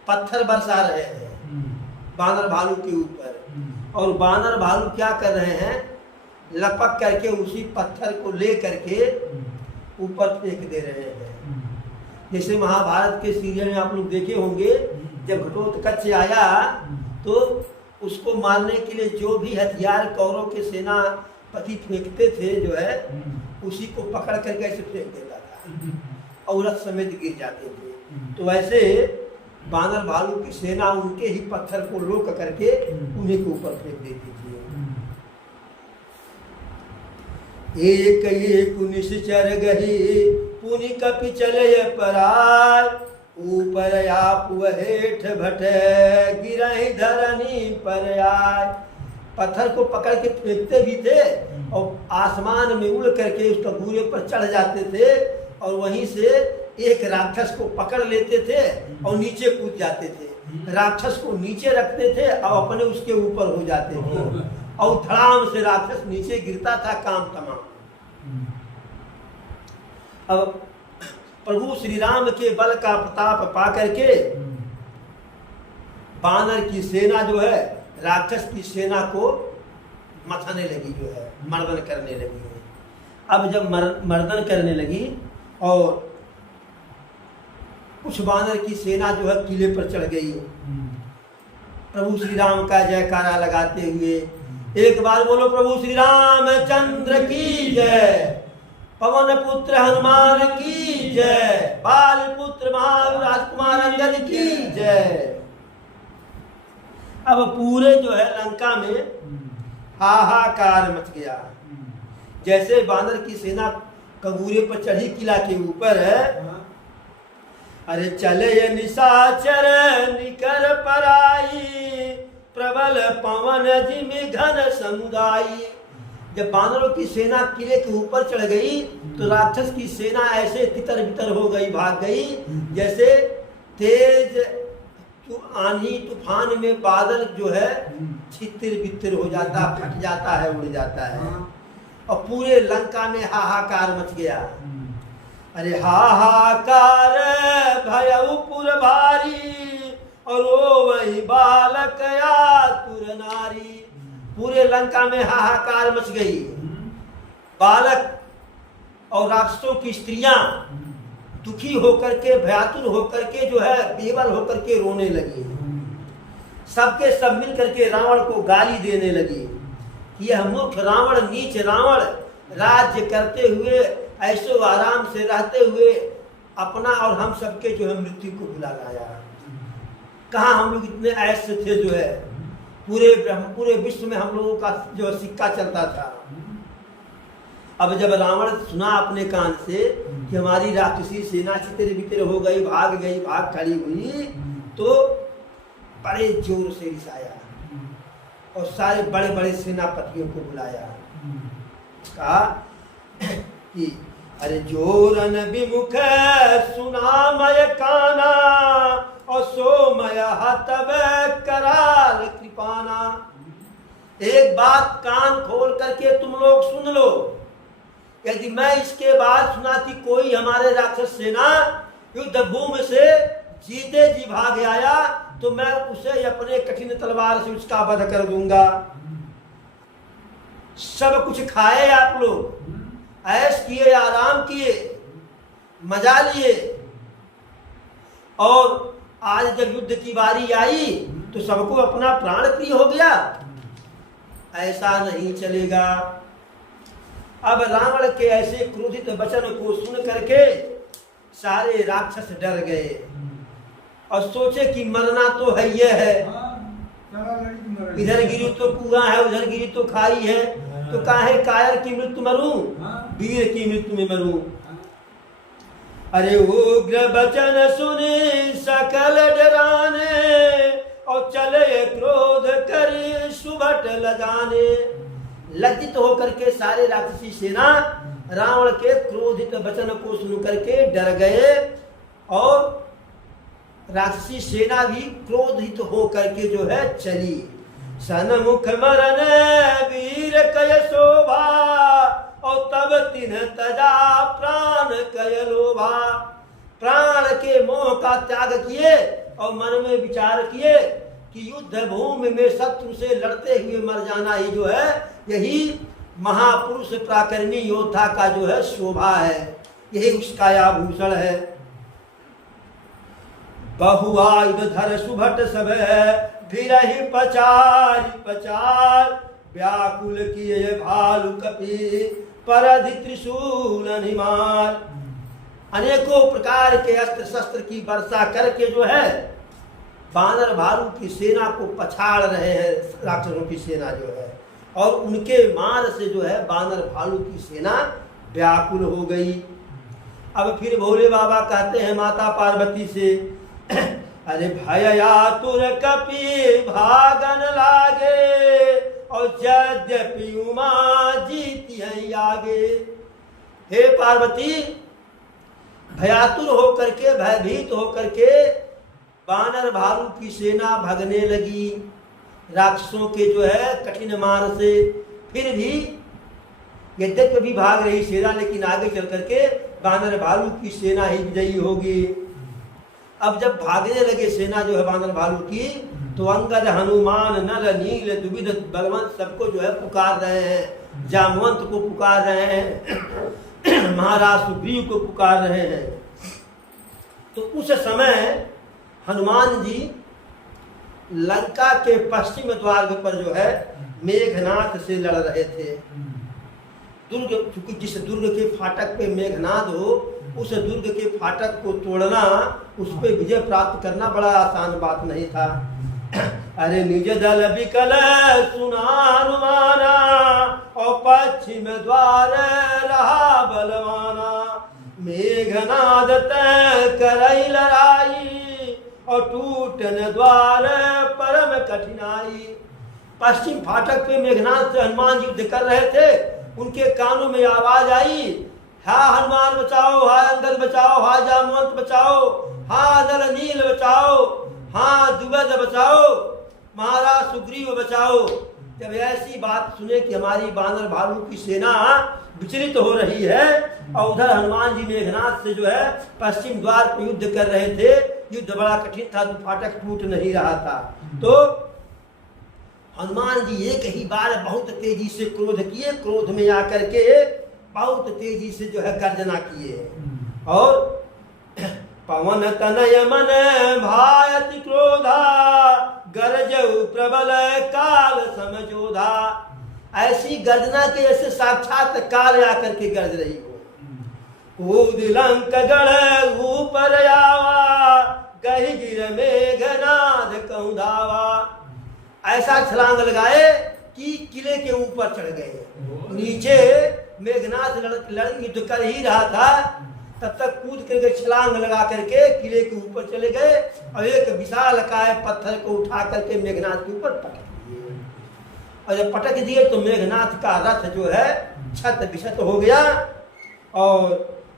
पत्थर बरसा रहे हैं बानर भालू के ऊपर, और बानर भालू क्या कर रहे हैं, लपक करके उसी पत्थर को ले करके ऊपर फेंक दे रहे हैं। जैसे महाभारत के सीरियल में आप लोग देखे होंगे, जब घटोत्कच आया तो उसको मारने के लिए जो भी हथियार कौरव के सेनापति फेंकते थे जो है, उसी को पकड़ करके ऐसे फेंक देता था और रथ समेत गिर जाते थे। तो ऐसे बानर भालू की सेना उनके ही पत्थर को रोक करके उन्हीं के ऊपर फेंक देती थी। एक एक निश्चर गही पुनि कपि चले पराय, ऊपर आप हेठ भटे गिरहि धरनी पर आय। पत्थर को पकड़ के फेंकते भी थे और आसमान में उड़ करके उस कबूरे पर चढ़ जाते थे, और वहीं से एक राक्षस को पकड़ लेते थे और नीचे कूद जाते थे, राक्षस को नीचे रखते थे और अपने उसके ऊपर हो जाते थे। और धड़ाम से राक्षस नीचे गिरता था काम तमाम। अब प्रभु श्री राम के बल का प्रताप पा करके बानर की सेना जो है राक्षस की सेना को मथाने लगी, जो है मर्दन करने लगी। अब जब मर्दन करने लगी और कुछ बानर की सेना जो है किले पर चढ़ गई, प्रभु श्री राम का जयकारा लगाते हुए एक बार बोलो प्रभु श्री रामचंद्र की जय, पवन पुत्र हनुमान की जय, बाल पुत्र महावीर राजकुमार अंगद की जय। अब पूरे जो है लंका में हाहाकार मच गया। जैसे बानर की सेना कबूरे पर चढ़ी किला के ऊपर है, अरे चले निशाचर निकर पराई, प्रबल पवन जिमि घन समुदाई। जब बानरों की सेना किले के ऊपर चढ़ गई तो राक्षस की सेना ऐसे तितर बितर हो गई, भाग गई, जैसे तेज आंधी तूफान में बादल जो है छितिर बितर हो जाता, फट जाता है, उड़ जाता है। और पूरे लंका में हाहाकार मच गया। अरे हाहाकार भयपुर भारी, और ओ वही बालक आतुर नारी। पूरे लंका में हाहाकार मच गई। बालक और राक्षसों की स्त्रियां दुखी होकर के, भयातुर होकर के जो है बेबल होकर के रोने लगी। सबके सब मिल करके रावण को गाली देने लगी कि यह मूर्ख रावण, नीच रावण, राज्य करते हुए ऐसो आराम से रहते हुए अपना और हम सबके जो है मृत्यु को भुला लाया। कहाँ हम लोग इतने ऐसे थे, जो है पूरे विश्व में हम लोगों का जो सिक्का चलता था। अब जब रावण सुना अपने कान से कि हमारी राक्षसी सेना छितर बितर हो गई, भाग गई, भाग खड़ी हुई, तो बड़े जोर से रिसाया और सारे बड़े बड़े सेनापतियों को बुलाया। कहा कि अरे जोरन विमुख सुनामय काना, और सोमय हतब कराल कृपाना। एक बात कान खोल करके तुम लोग सुन लो, यदि मैं इसके बाद सुनाती कोई हमारे राक्षस सेना युद्ध भूमि से जीते जी भाग आया, तो मैं उसे अपने कठिन तलवार से उसका वध कर दूंगा। सब कुछ खाए आप लोग, ऐश किए, आराम किए, मजा लिए, और आज जब युद्ध की बारी आई तो सबको अपना प्राण प्रिय हो गया। ऐसा नहीं चलेगा। अब रावण के ऐसे क्रोधित वचन को सुन करके सारे राक्षस डर गए और सोचे कि मरना तो है ये है, इधर गिरी तो कुआं है, उधर गिरी तो खाई है, तो काहे कायर की मृत्यु मरूं, वीर की मृत्यु में मरूं। अरे उग्र वचन सुने सकल डराने, और चले क्रोध करे सुभट लजाने। लज्जित होकर के सारे राक्षसी सेना रावण के क्रोधित वचन को सुन करके डर गए, और राक्षसी सेना भी क्रोधित होकर के जो है चली। सनमुख मरन वीर कय शोभा, और तब तिन तजा प्राण कय लोभा। प्राण के मोह का त्याग किए और मन में विचार किए कि युद्ध भूमि में शत्रु से लड़ते हुए मर जाना ही जो है यही महापुरुष पराक्रमी योद्धा का जो है शोभा है, यही उसका आभूषण है। बहुआयुध धर सुभट सब भिरहि पचार, व्याकुल किए भालु कपि परधि त्रिशूल निमार। अनेकों प्रकार के अस्त्र शस्त्र की वर्षा करके जो है बानर भालू की सेना को पछाड़ रहे हैं राक्षसों की सेना जो है, और उनके मार से जो है बानर भालू की सेना व्याकुल हो गई। अब फिर भोले बाबा कहते हैं माता पार्वती से, अरे भयातुर कपि भागन लागे, और यद्यपि उमा जीती है आगे। हे पार्वती, भयातुर होकर के, भयभीत होकर के बानर भालू की सेना भगने लगी, राक्षसों के जो है कठिन मार से। फिर भी यद्यपि भी भाग रही सेना, लेकिन आगे चल करके बानर भालू की सेना ही विजयी होगी। अब जब भागने लगे सेना जो है बानर भालू की, तो अंगद, हनुमान, नल, नील, दुविध, बलवंत सबको जो है पुकार रहे हैं। जामवंत को पुकार रहे हैं, महाराज सुग्रीव को पुकार रहे हैं। तो उस समय हनुमान जी लंका के पश्चिम द्वार पर जो है मेघनाथ से लड़ रहे थे। दुर्ग, क्योंकि जिस दुर्ग के फाटक पे मेघनाद हो, उस दुर्ग के फाटक को तोड़ना, उस पे विजय प्राप्त करना बड़ा आसान बात नहीं था। अरे निज दल विकल सुना हनुमाना, और पश्चिम द्वार रहा बलवाना। मेघनाद तय करई लड़ाई, और टूटन द्वार परम कठिनाई। पश्चिम फाटक पे मेघनाद से हनुमान जी युद्ध कर रहे थे। उनके कानों में आवाज आई, हा हनुमान बचाओ, हा अंगद बचाओ, हा जामवंत बचाओ, हा नल नील बचाओ, हा दुविध बचाओ, महाराज सुग्रीव बचाओ। जब ऐसी बात सुने कि हमारी बानर भालू की सेना विचलित हो रही है, और उधर हनुमान जी मेघनाथ से जो है पश्चिम द्वार पर युद्ध कर रहे थे, युद्ध बड़ा कठिन था, तो फाटक टूट नहीं रहा था। तो हनुमान जी एक ही बार बहुत तेजी से क्रोध किए। क्रोध में आकर के बहुत तेजी से जो है गर्जना किए, और पवन तनय मन भायति क्रोधा, गरजऊ प्रबल काल समझोधा। ऐसी गर्जना के ऐसे साक्षात काल आकर के गरज रही हो। कूद लंक गढ़ ऊपर आवा, गहि गिर मेघनाद कहूँ धावा। ऐसा छलांग लगाए कि किले के ऊपर चढ़ गए। नीचे मेघनाथ युद्ध कर ही रहा था, तब तक कूद करके छलांग लगा करके किले के ऊपर चले गए, और एक विशाल काय पत्थर को उठा करके मेघनाथ के ऊपर पटक दिए। और जब पटक दिए तो मेघनाथ का रथ जो है छत विछत हो गया, और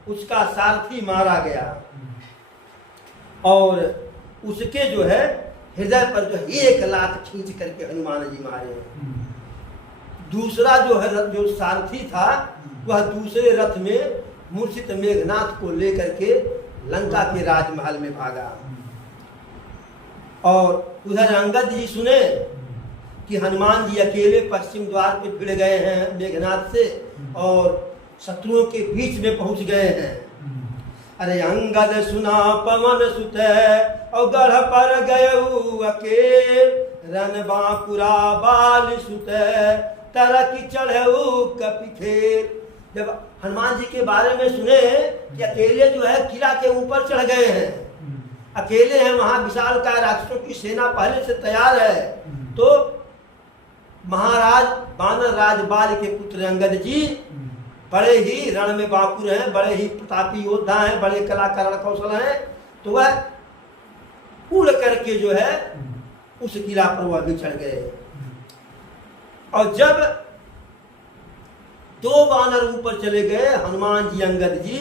उसका सारथी मारा गया, और उसके जो है हृदय पर जो 1 लाख खींच करके हनुमान जी मारे। दूसरा जो है जो सारथी था, वह दूसरे रथ में मूर्छित मेघनाथ को लेकर के लंका के राजमहल में भागा। और उधर अंगद जी सुने कि हनुमान जी अकेले पश्चिम द्वार पे भिड़ गए हैं मेघनाथ से, और शत्रुओं के बीच में पहुंच गए हैं। अरे अंगद सुना पवन सुत, और गढ़ पर गए अकेल, रन बांकुरा बाल सुत, तरक चढ़ऊ कपि खेल। जब हनुमान जी के बारे में सुने कि अकेले जो है किला के ऊपर चढ़ गए हैं, अकेले हैं, वहां विशाल का राक्षसों की सेना पहले से तैयार है, तो महाराज बानर राज बाल के पुत्र अंगद जी बड़े ही रण में बांकुर हैं, बड़े ही प्रतापी योद्धा हैं, बड़े कलाकार कौशल हैं। तो वह उड़ करके जो है उस किला पर वह भी चढ़ गए। और जब 2 बानर ऊपर चले गए, हनुमान जी अंगद जी,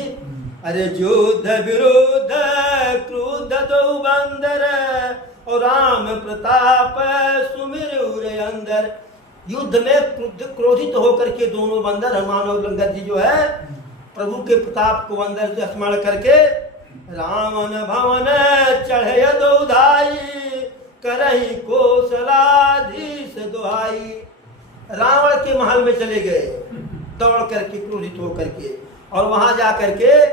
अरे युद्ध विरुद्ध क्रुद्ध 2 बंदर, और राम प्रताप सुमिर अंदर। युद्ध में क्रोधित होकर के दोनों बंदर हनुमान और अंगद जी जो है प्रभु के प्रताप को अंदर से स्मरण करके, रावण भवन चढ़े 2 धाई, करही कौशलाधीश दुहाई। रावण के महल में चले गए दौड़ करके, क्रोधित होकर के, और वहां जा करके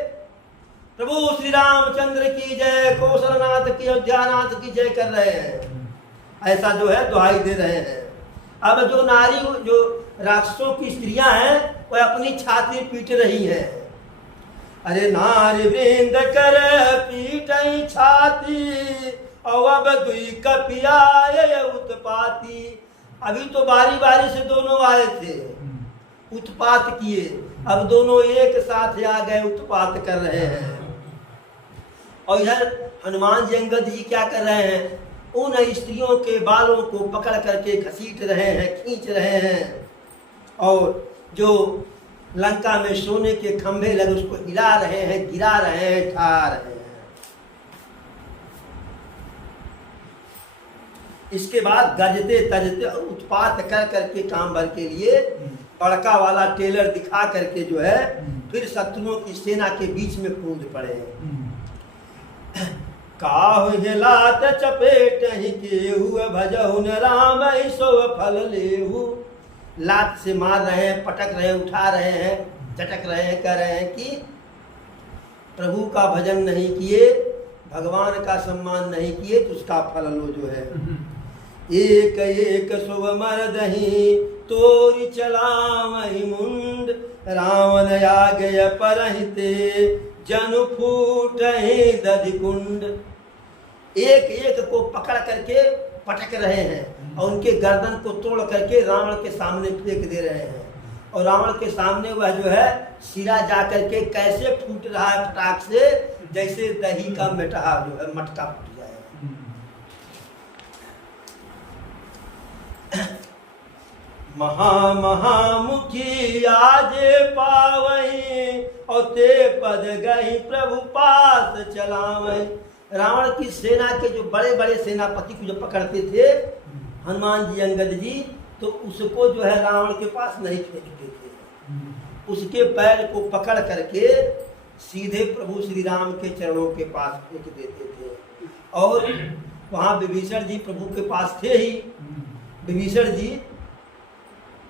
प्रभु श्री रामचंद्र की जय, कौशलनाथ की, अयोध्यानाथ की जय कर रहे हैं। ऐसा जो है दुहाई दे रहे हैं। अब जो नारी, जो राक्षसों की स्त्रियां हैं, वह अपनी छाती पीट रही हैं। अरे नारी वृंद कर पीट छाती, और अब 2 कपियाए उत्पाती। अभी तो बारी बारी से दोनों आए थे, उत्पात किए, अब दोनों एक साथ आ गए, उत्पात कर रहे हैं। और इधर हनुमान जी अंगद जी क्या कर रहे हैं, उन स्त्रियों के बालों को पकड़ करके घसीट रहे हैं, खींच रहे हैं, और जो लंका में सोने के खंभे लगे उसको हिला रहे हैं, गिरा रहे हैं, ढा रहे हैं। इसके बाद गजते तजते और उत्पात कर करके काम भर के लिए बड़का वाला टेलर दिखा करके जो है फिर शत्रुओं की सेना के बीच में कूद पड़े। काहु हिलात चपेट ही केहू भजहु न राम सो फल लेहु। लात से मार रहे हैं, पटक रहे हैं, उठा रहे हैं, झटक रहे हैं, कह रहे हैं कि प्रभु का भजन नहीं किए, भगवान का सम्मान नहीं किए तो उसका फल लो जो है। एक एक शुभ मरदही तोरी चलावहि मुंड, रावण आगे परहिते जनु फूटहि दधि कुंड। एक एक को पकड़ करके पटक रहे हैं और उनके गर्दन को तोड़ करके रावण के सामने फेंक दे रहे हैं। और रावण के सामने वह जो है सिरा जा करके कैसे फूट रहा है फटाक से, जैसे दही का मिठा जो है मटका फूट जाए। महामुखी आजे पावही और ते पद गई प्रभु पास चलावही। रावण की सेना के जो बड़े बड़े सेनापति को जो पकड़ते थे हनुमान जी अंगद जी, तो उसको जो है रावण के पास नहीं फेंकते थे, उसके पैर को पकड़ करके सीधे प्रभु श्री राम के चरणों के पास फेंक देते थे। और वहाँ विभीषण जी प्रभु के पास थे ही। विभीषण जी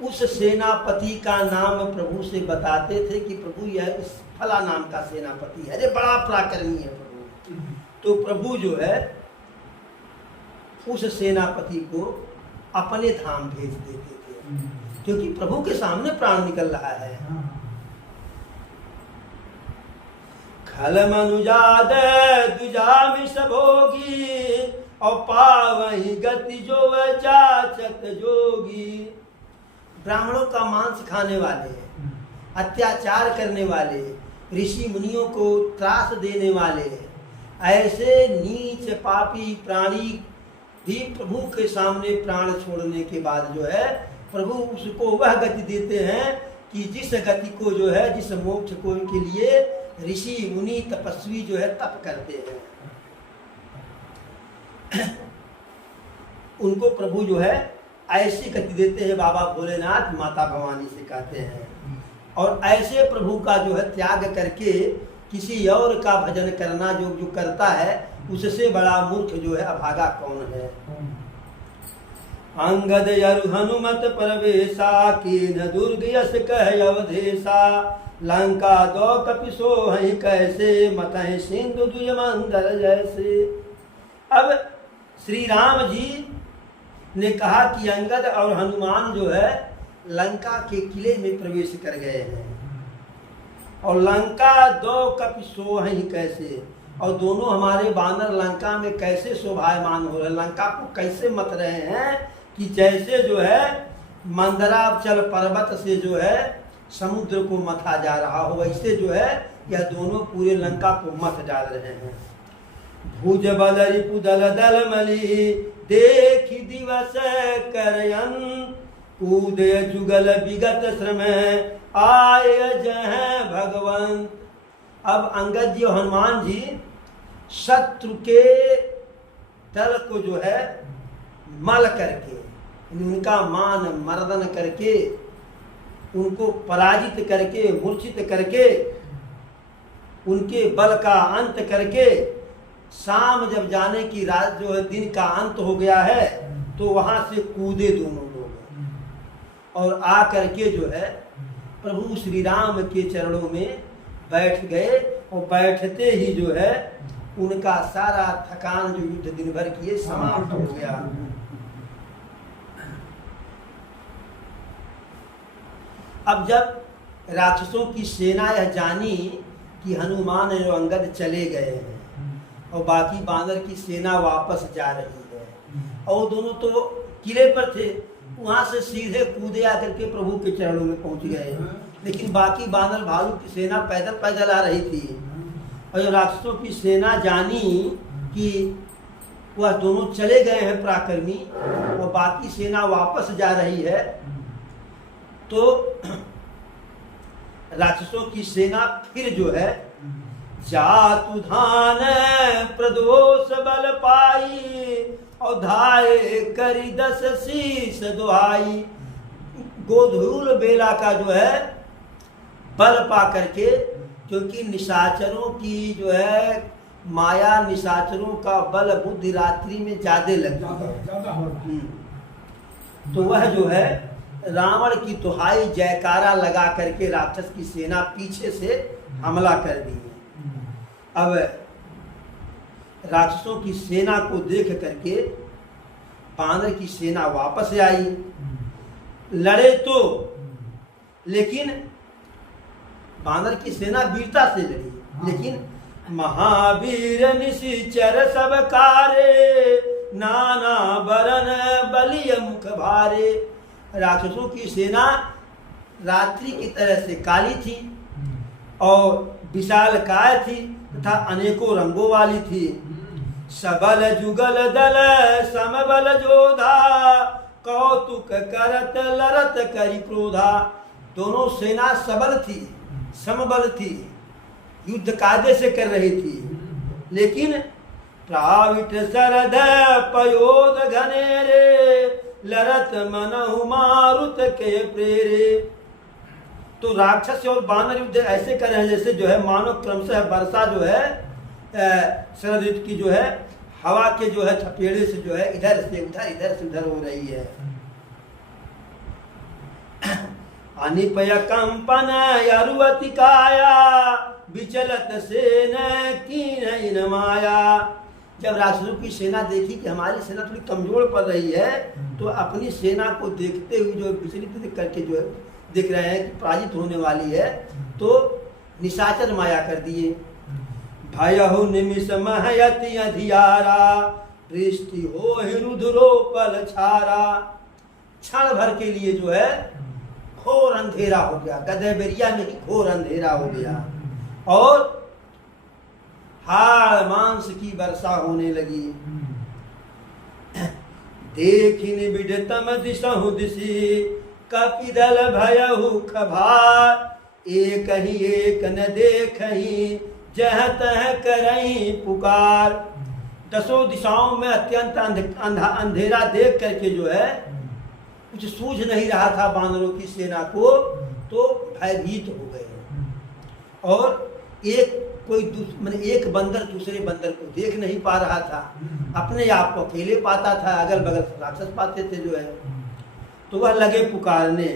उस सेनापति का नाम प्रभु से बताते थे कि प्रभु यह फला नाम का सेनापति है, अरे बड़ा पराक्रमी है प्रभु। तो प्रभु जो है उस सेनापति को अपने धाम भेज देते थे, क्योंकि प्रभु के सामने प्राण निकल रहा है। खल मनुजाद दुजामि सबोगी और पावही गति जो वह जाचक जोगी। ब्राह्मणों का मांस खाने वाले, अत्याचार करने वाले, ऋषि मुनियों को त्रास देने वाले ऐसे नीच पापी प्राणी भी प्रभु के सामने प्राण छोड़ने के बाद जो है प्रभु उसको वह गति देते हैं कि जिस गति को जो है, जिस मोक्ष को के लिए ऋषि मुनि तपस्वी जो है तप करते हैं, उनको प्रभु जो है ऐसी गति देते हैं। बाबा भोलेनाथ माता भवानी से कहते हैं। और ऐसे प्रभु का जो है त्याग करके किसी और का भजन करना जो करता है, उससे बड़ा मूर्ख जो है अभागा कौन है। अंगद यरु हनुमत परवेशा कीन दुर्ग यस कह अवधेशा। लंका दो कपिसो हई कैसे मतहि सिंधु दुय मंदर जैसे। अब श्री राम जी ने कहा कि अंगद और हनुमान जो है लंका के किले में प्रवेश कर गए हैं और लंका दो कपिसो हई कैसे, और दोनों हमारे बानर लंका में कैसे शोभायमान हो रहे हैं, लंका को कैसे मत रहे हैं कि जैसे जो है मंदराचल पर्वत से जो है समुद्र को मथा जा रहा हो, वैसे जो है यह दोनों पूरे लंका को मत डाल रहे हैं। भुज बल रिपु दल दल मली देखी दिवस करयन। कूदे जुगल विगत श्रम आय जह भगवन। अब अंगद जी और हनुमान जी शत्रु के दल को जो है मल करके, उनका मान मर्दन करके, उनको पराजित करके, मूर्छित करके, उनके बल का अंत करके, शाम जब जाने की रात जो है दिन का अंत हो गया है, तो वहां से कूदे दोनों लोग और आ करके जो है प्रभु श्री राम के चरणों में बैठ गए। और बैठते ही जो है उनका सारा थकान जो युद्ध दिन भर किए समाप्त हो गया। अब जब राक्षसों की सेना यह जानी कि हनुमान और अंगद चले गए हैं और बाकी बानर की सेना वापस जा रही है, और दोनों तो किले पर थे, वहां से सीधे कूदे आकर के प्रभु के चरणों में पहुंच गए। लेकिन बाकी बानर भालू की सेना पैदल पैदल आ रही थी, और जब राक्षसों की सेना जानी कि वह दोनों चले गए हैं पराक्रमी और बाकी सेना वापस जा रही है, तो राक्षसों की सेना फिर जो है जातु धान प्रदोष बल पाई। और धाये करी 10 शीस दुहाई। गोधूल बेला का जो है बल पा करके, क्योंकि निशाचरों की जो है माया, निशाचरों का बल बुद्धि रात्रि में ज्यादा लगती है। तो वह जो है रावण की दुहाई जयकारा लगा करके राक्षस की सेना पीछे से हमला कर दी। अब राक्षसों की सेना को देख करके बानर की सेना वापस आई। लड़े तो, लेकिन बानर की सेना वीरता से लड़ी, लेकिन महावीर निशिचर सब कारे, नाना बरन बलिय मुख भारे। राक्षसों की सेना रात्रि की तरह से काली थी और विशाल काय थी तथा अनेकों रंगों वाली थी। सबल जुगल दल समबल जोधा, कौतुक करत लरत करी क्रोधा। दोनों सेना सबल थी, समबल थी, युद्ध कायदे से कर रही थी, लेकिन प्राविट सरद पयोध घनेरे, लरत मनहु मारुत के प्रेरे। तो राक्षस और बानर युद्ध ऐसे कर रहे हैं जैसे जो है मानो क्रमशः वर्षा जो है शरद ऋतु की जो है हवा के जो है थपेड़े से जो है इधर से उधर, इधर से उधर हो रही है। अनिपय कंपन अरुवति काया, विचलत सेन कीन माया। जब राक्षसों की सेना देखी कि हमारी सेना थोड़ी कमजोर पड़ रही है, तो अपनी सेना को देखते हुए जो विचलित करके जो है दिख रहे हैं कि पराजित होने वाली है, तो निशाचर माया कर दिए। भयहु निमिष महयति अधियारा, दृष्टि हो रुद्रोपल छारा। क्षण भर के लिए जो है घोर अंधेरा हो गया, गदबेरिया में ही घोर अंधेरा हो गया और हाड़ मांस की वर्षा होने लगी। देखिन विडतम दिशहु दिशि, कपिदल भयहु खभार। एक न देखहि, जह तह करई पुकार। 10 दिशाओं में अत्यंत अंधेरा देख करके जो है कुछ सूझ नहीं रहा था बानरों की सेना को, तो भयभीत हो गए। और एक बंदर दूसरे बंदर को देख नहीं पा रहा था, अपने आप को अकेले पाता था, अगल बगल राक्षस पाते थे जो है। तो वह लगे पुकारने,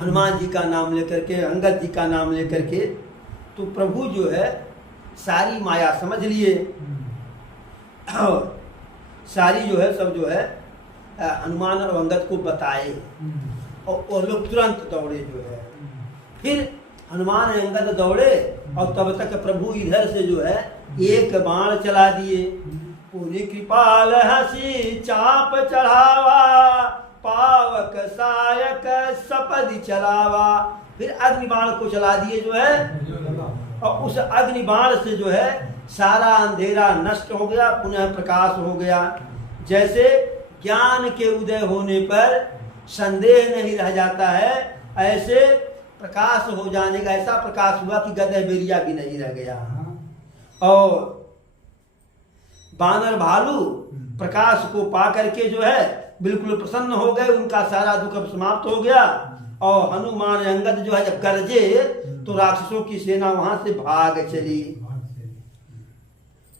हनुमान जी का नाम लेकर के, अंगद जी का नाम लेकर के। तो प्रभु जो है सारी माया समझ लिए, सारी जो है सब जो है हनुमान और अंगद को बताए और वो लोग तुरंत दौड़े जो है। फिर हनुमान अंगद दौड़े और तब तक प्रभु इधर से जो है एक बाण चला दिए। पूरी कृपाल हसी चाप चढ़ावा, पावक सायक सपदि चलावा। फिर अग्निबाण को चला दिए जो है, और उस अग्निबाण से जो है सारा अंधेरा नष्ट हो गया, पुनः प्रकाश हो गया। जैसे ज्ञान के उदय होने पर संदेह नहीं रह जाता है, ऐसे प्रकाश हो जाने का ऐसा प्रकाश हुआ कि गदबेरिया भी नहीं रह गया। और बानर भालू प्रकाश को पा करके जो है बिल्कुल प्रसन्न हो गए, उनका सारा दुख अब समाप्त हो गया। और हनुमान अंगद जो है जब गरजे तो राक्षसों की सेना वहां से भाग चली।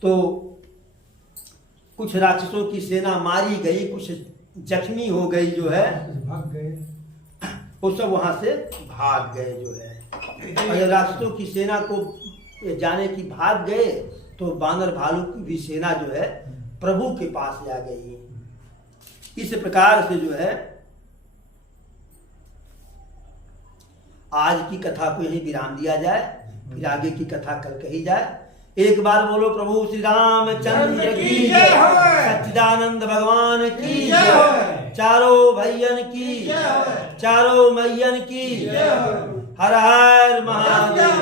तो कुछ राक्षसों की सेना मारी गई, कुछ जख्मी हो गई जो है, वो सब वहां से भाग गए जो है। और जब राक्षसों की सेना को जाने की भाग गए तो बानर भालू की भी सेना जो है प्रभु के पास आ गई। इस प्रकार से जो है आज की कथा को यही विराम दिया जाए, फिर आगे की कथा कल कही जाए। एक बार बोलो प्रभु श्री रामचंद्र की जय, सच्चिदानंद भगवान की जय, चारों भैयन की, चारों मैयन की, हर हर महादेव।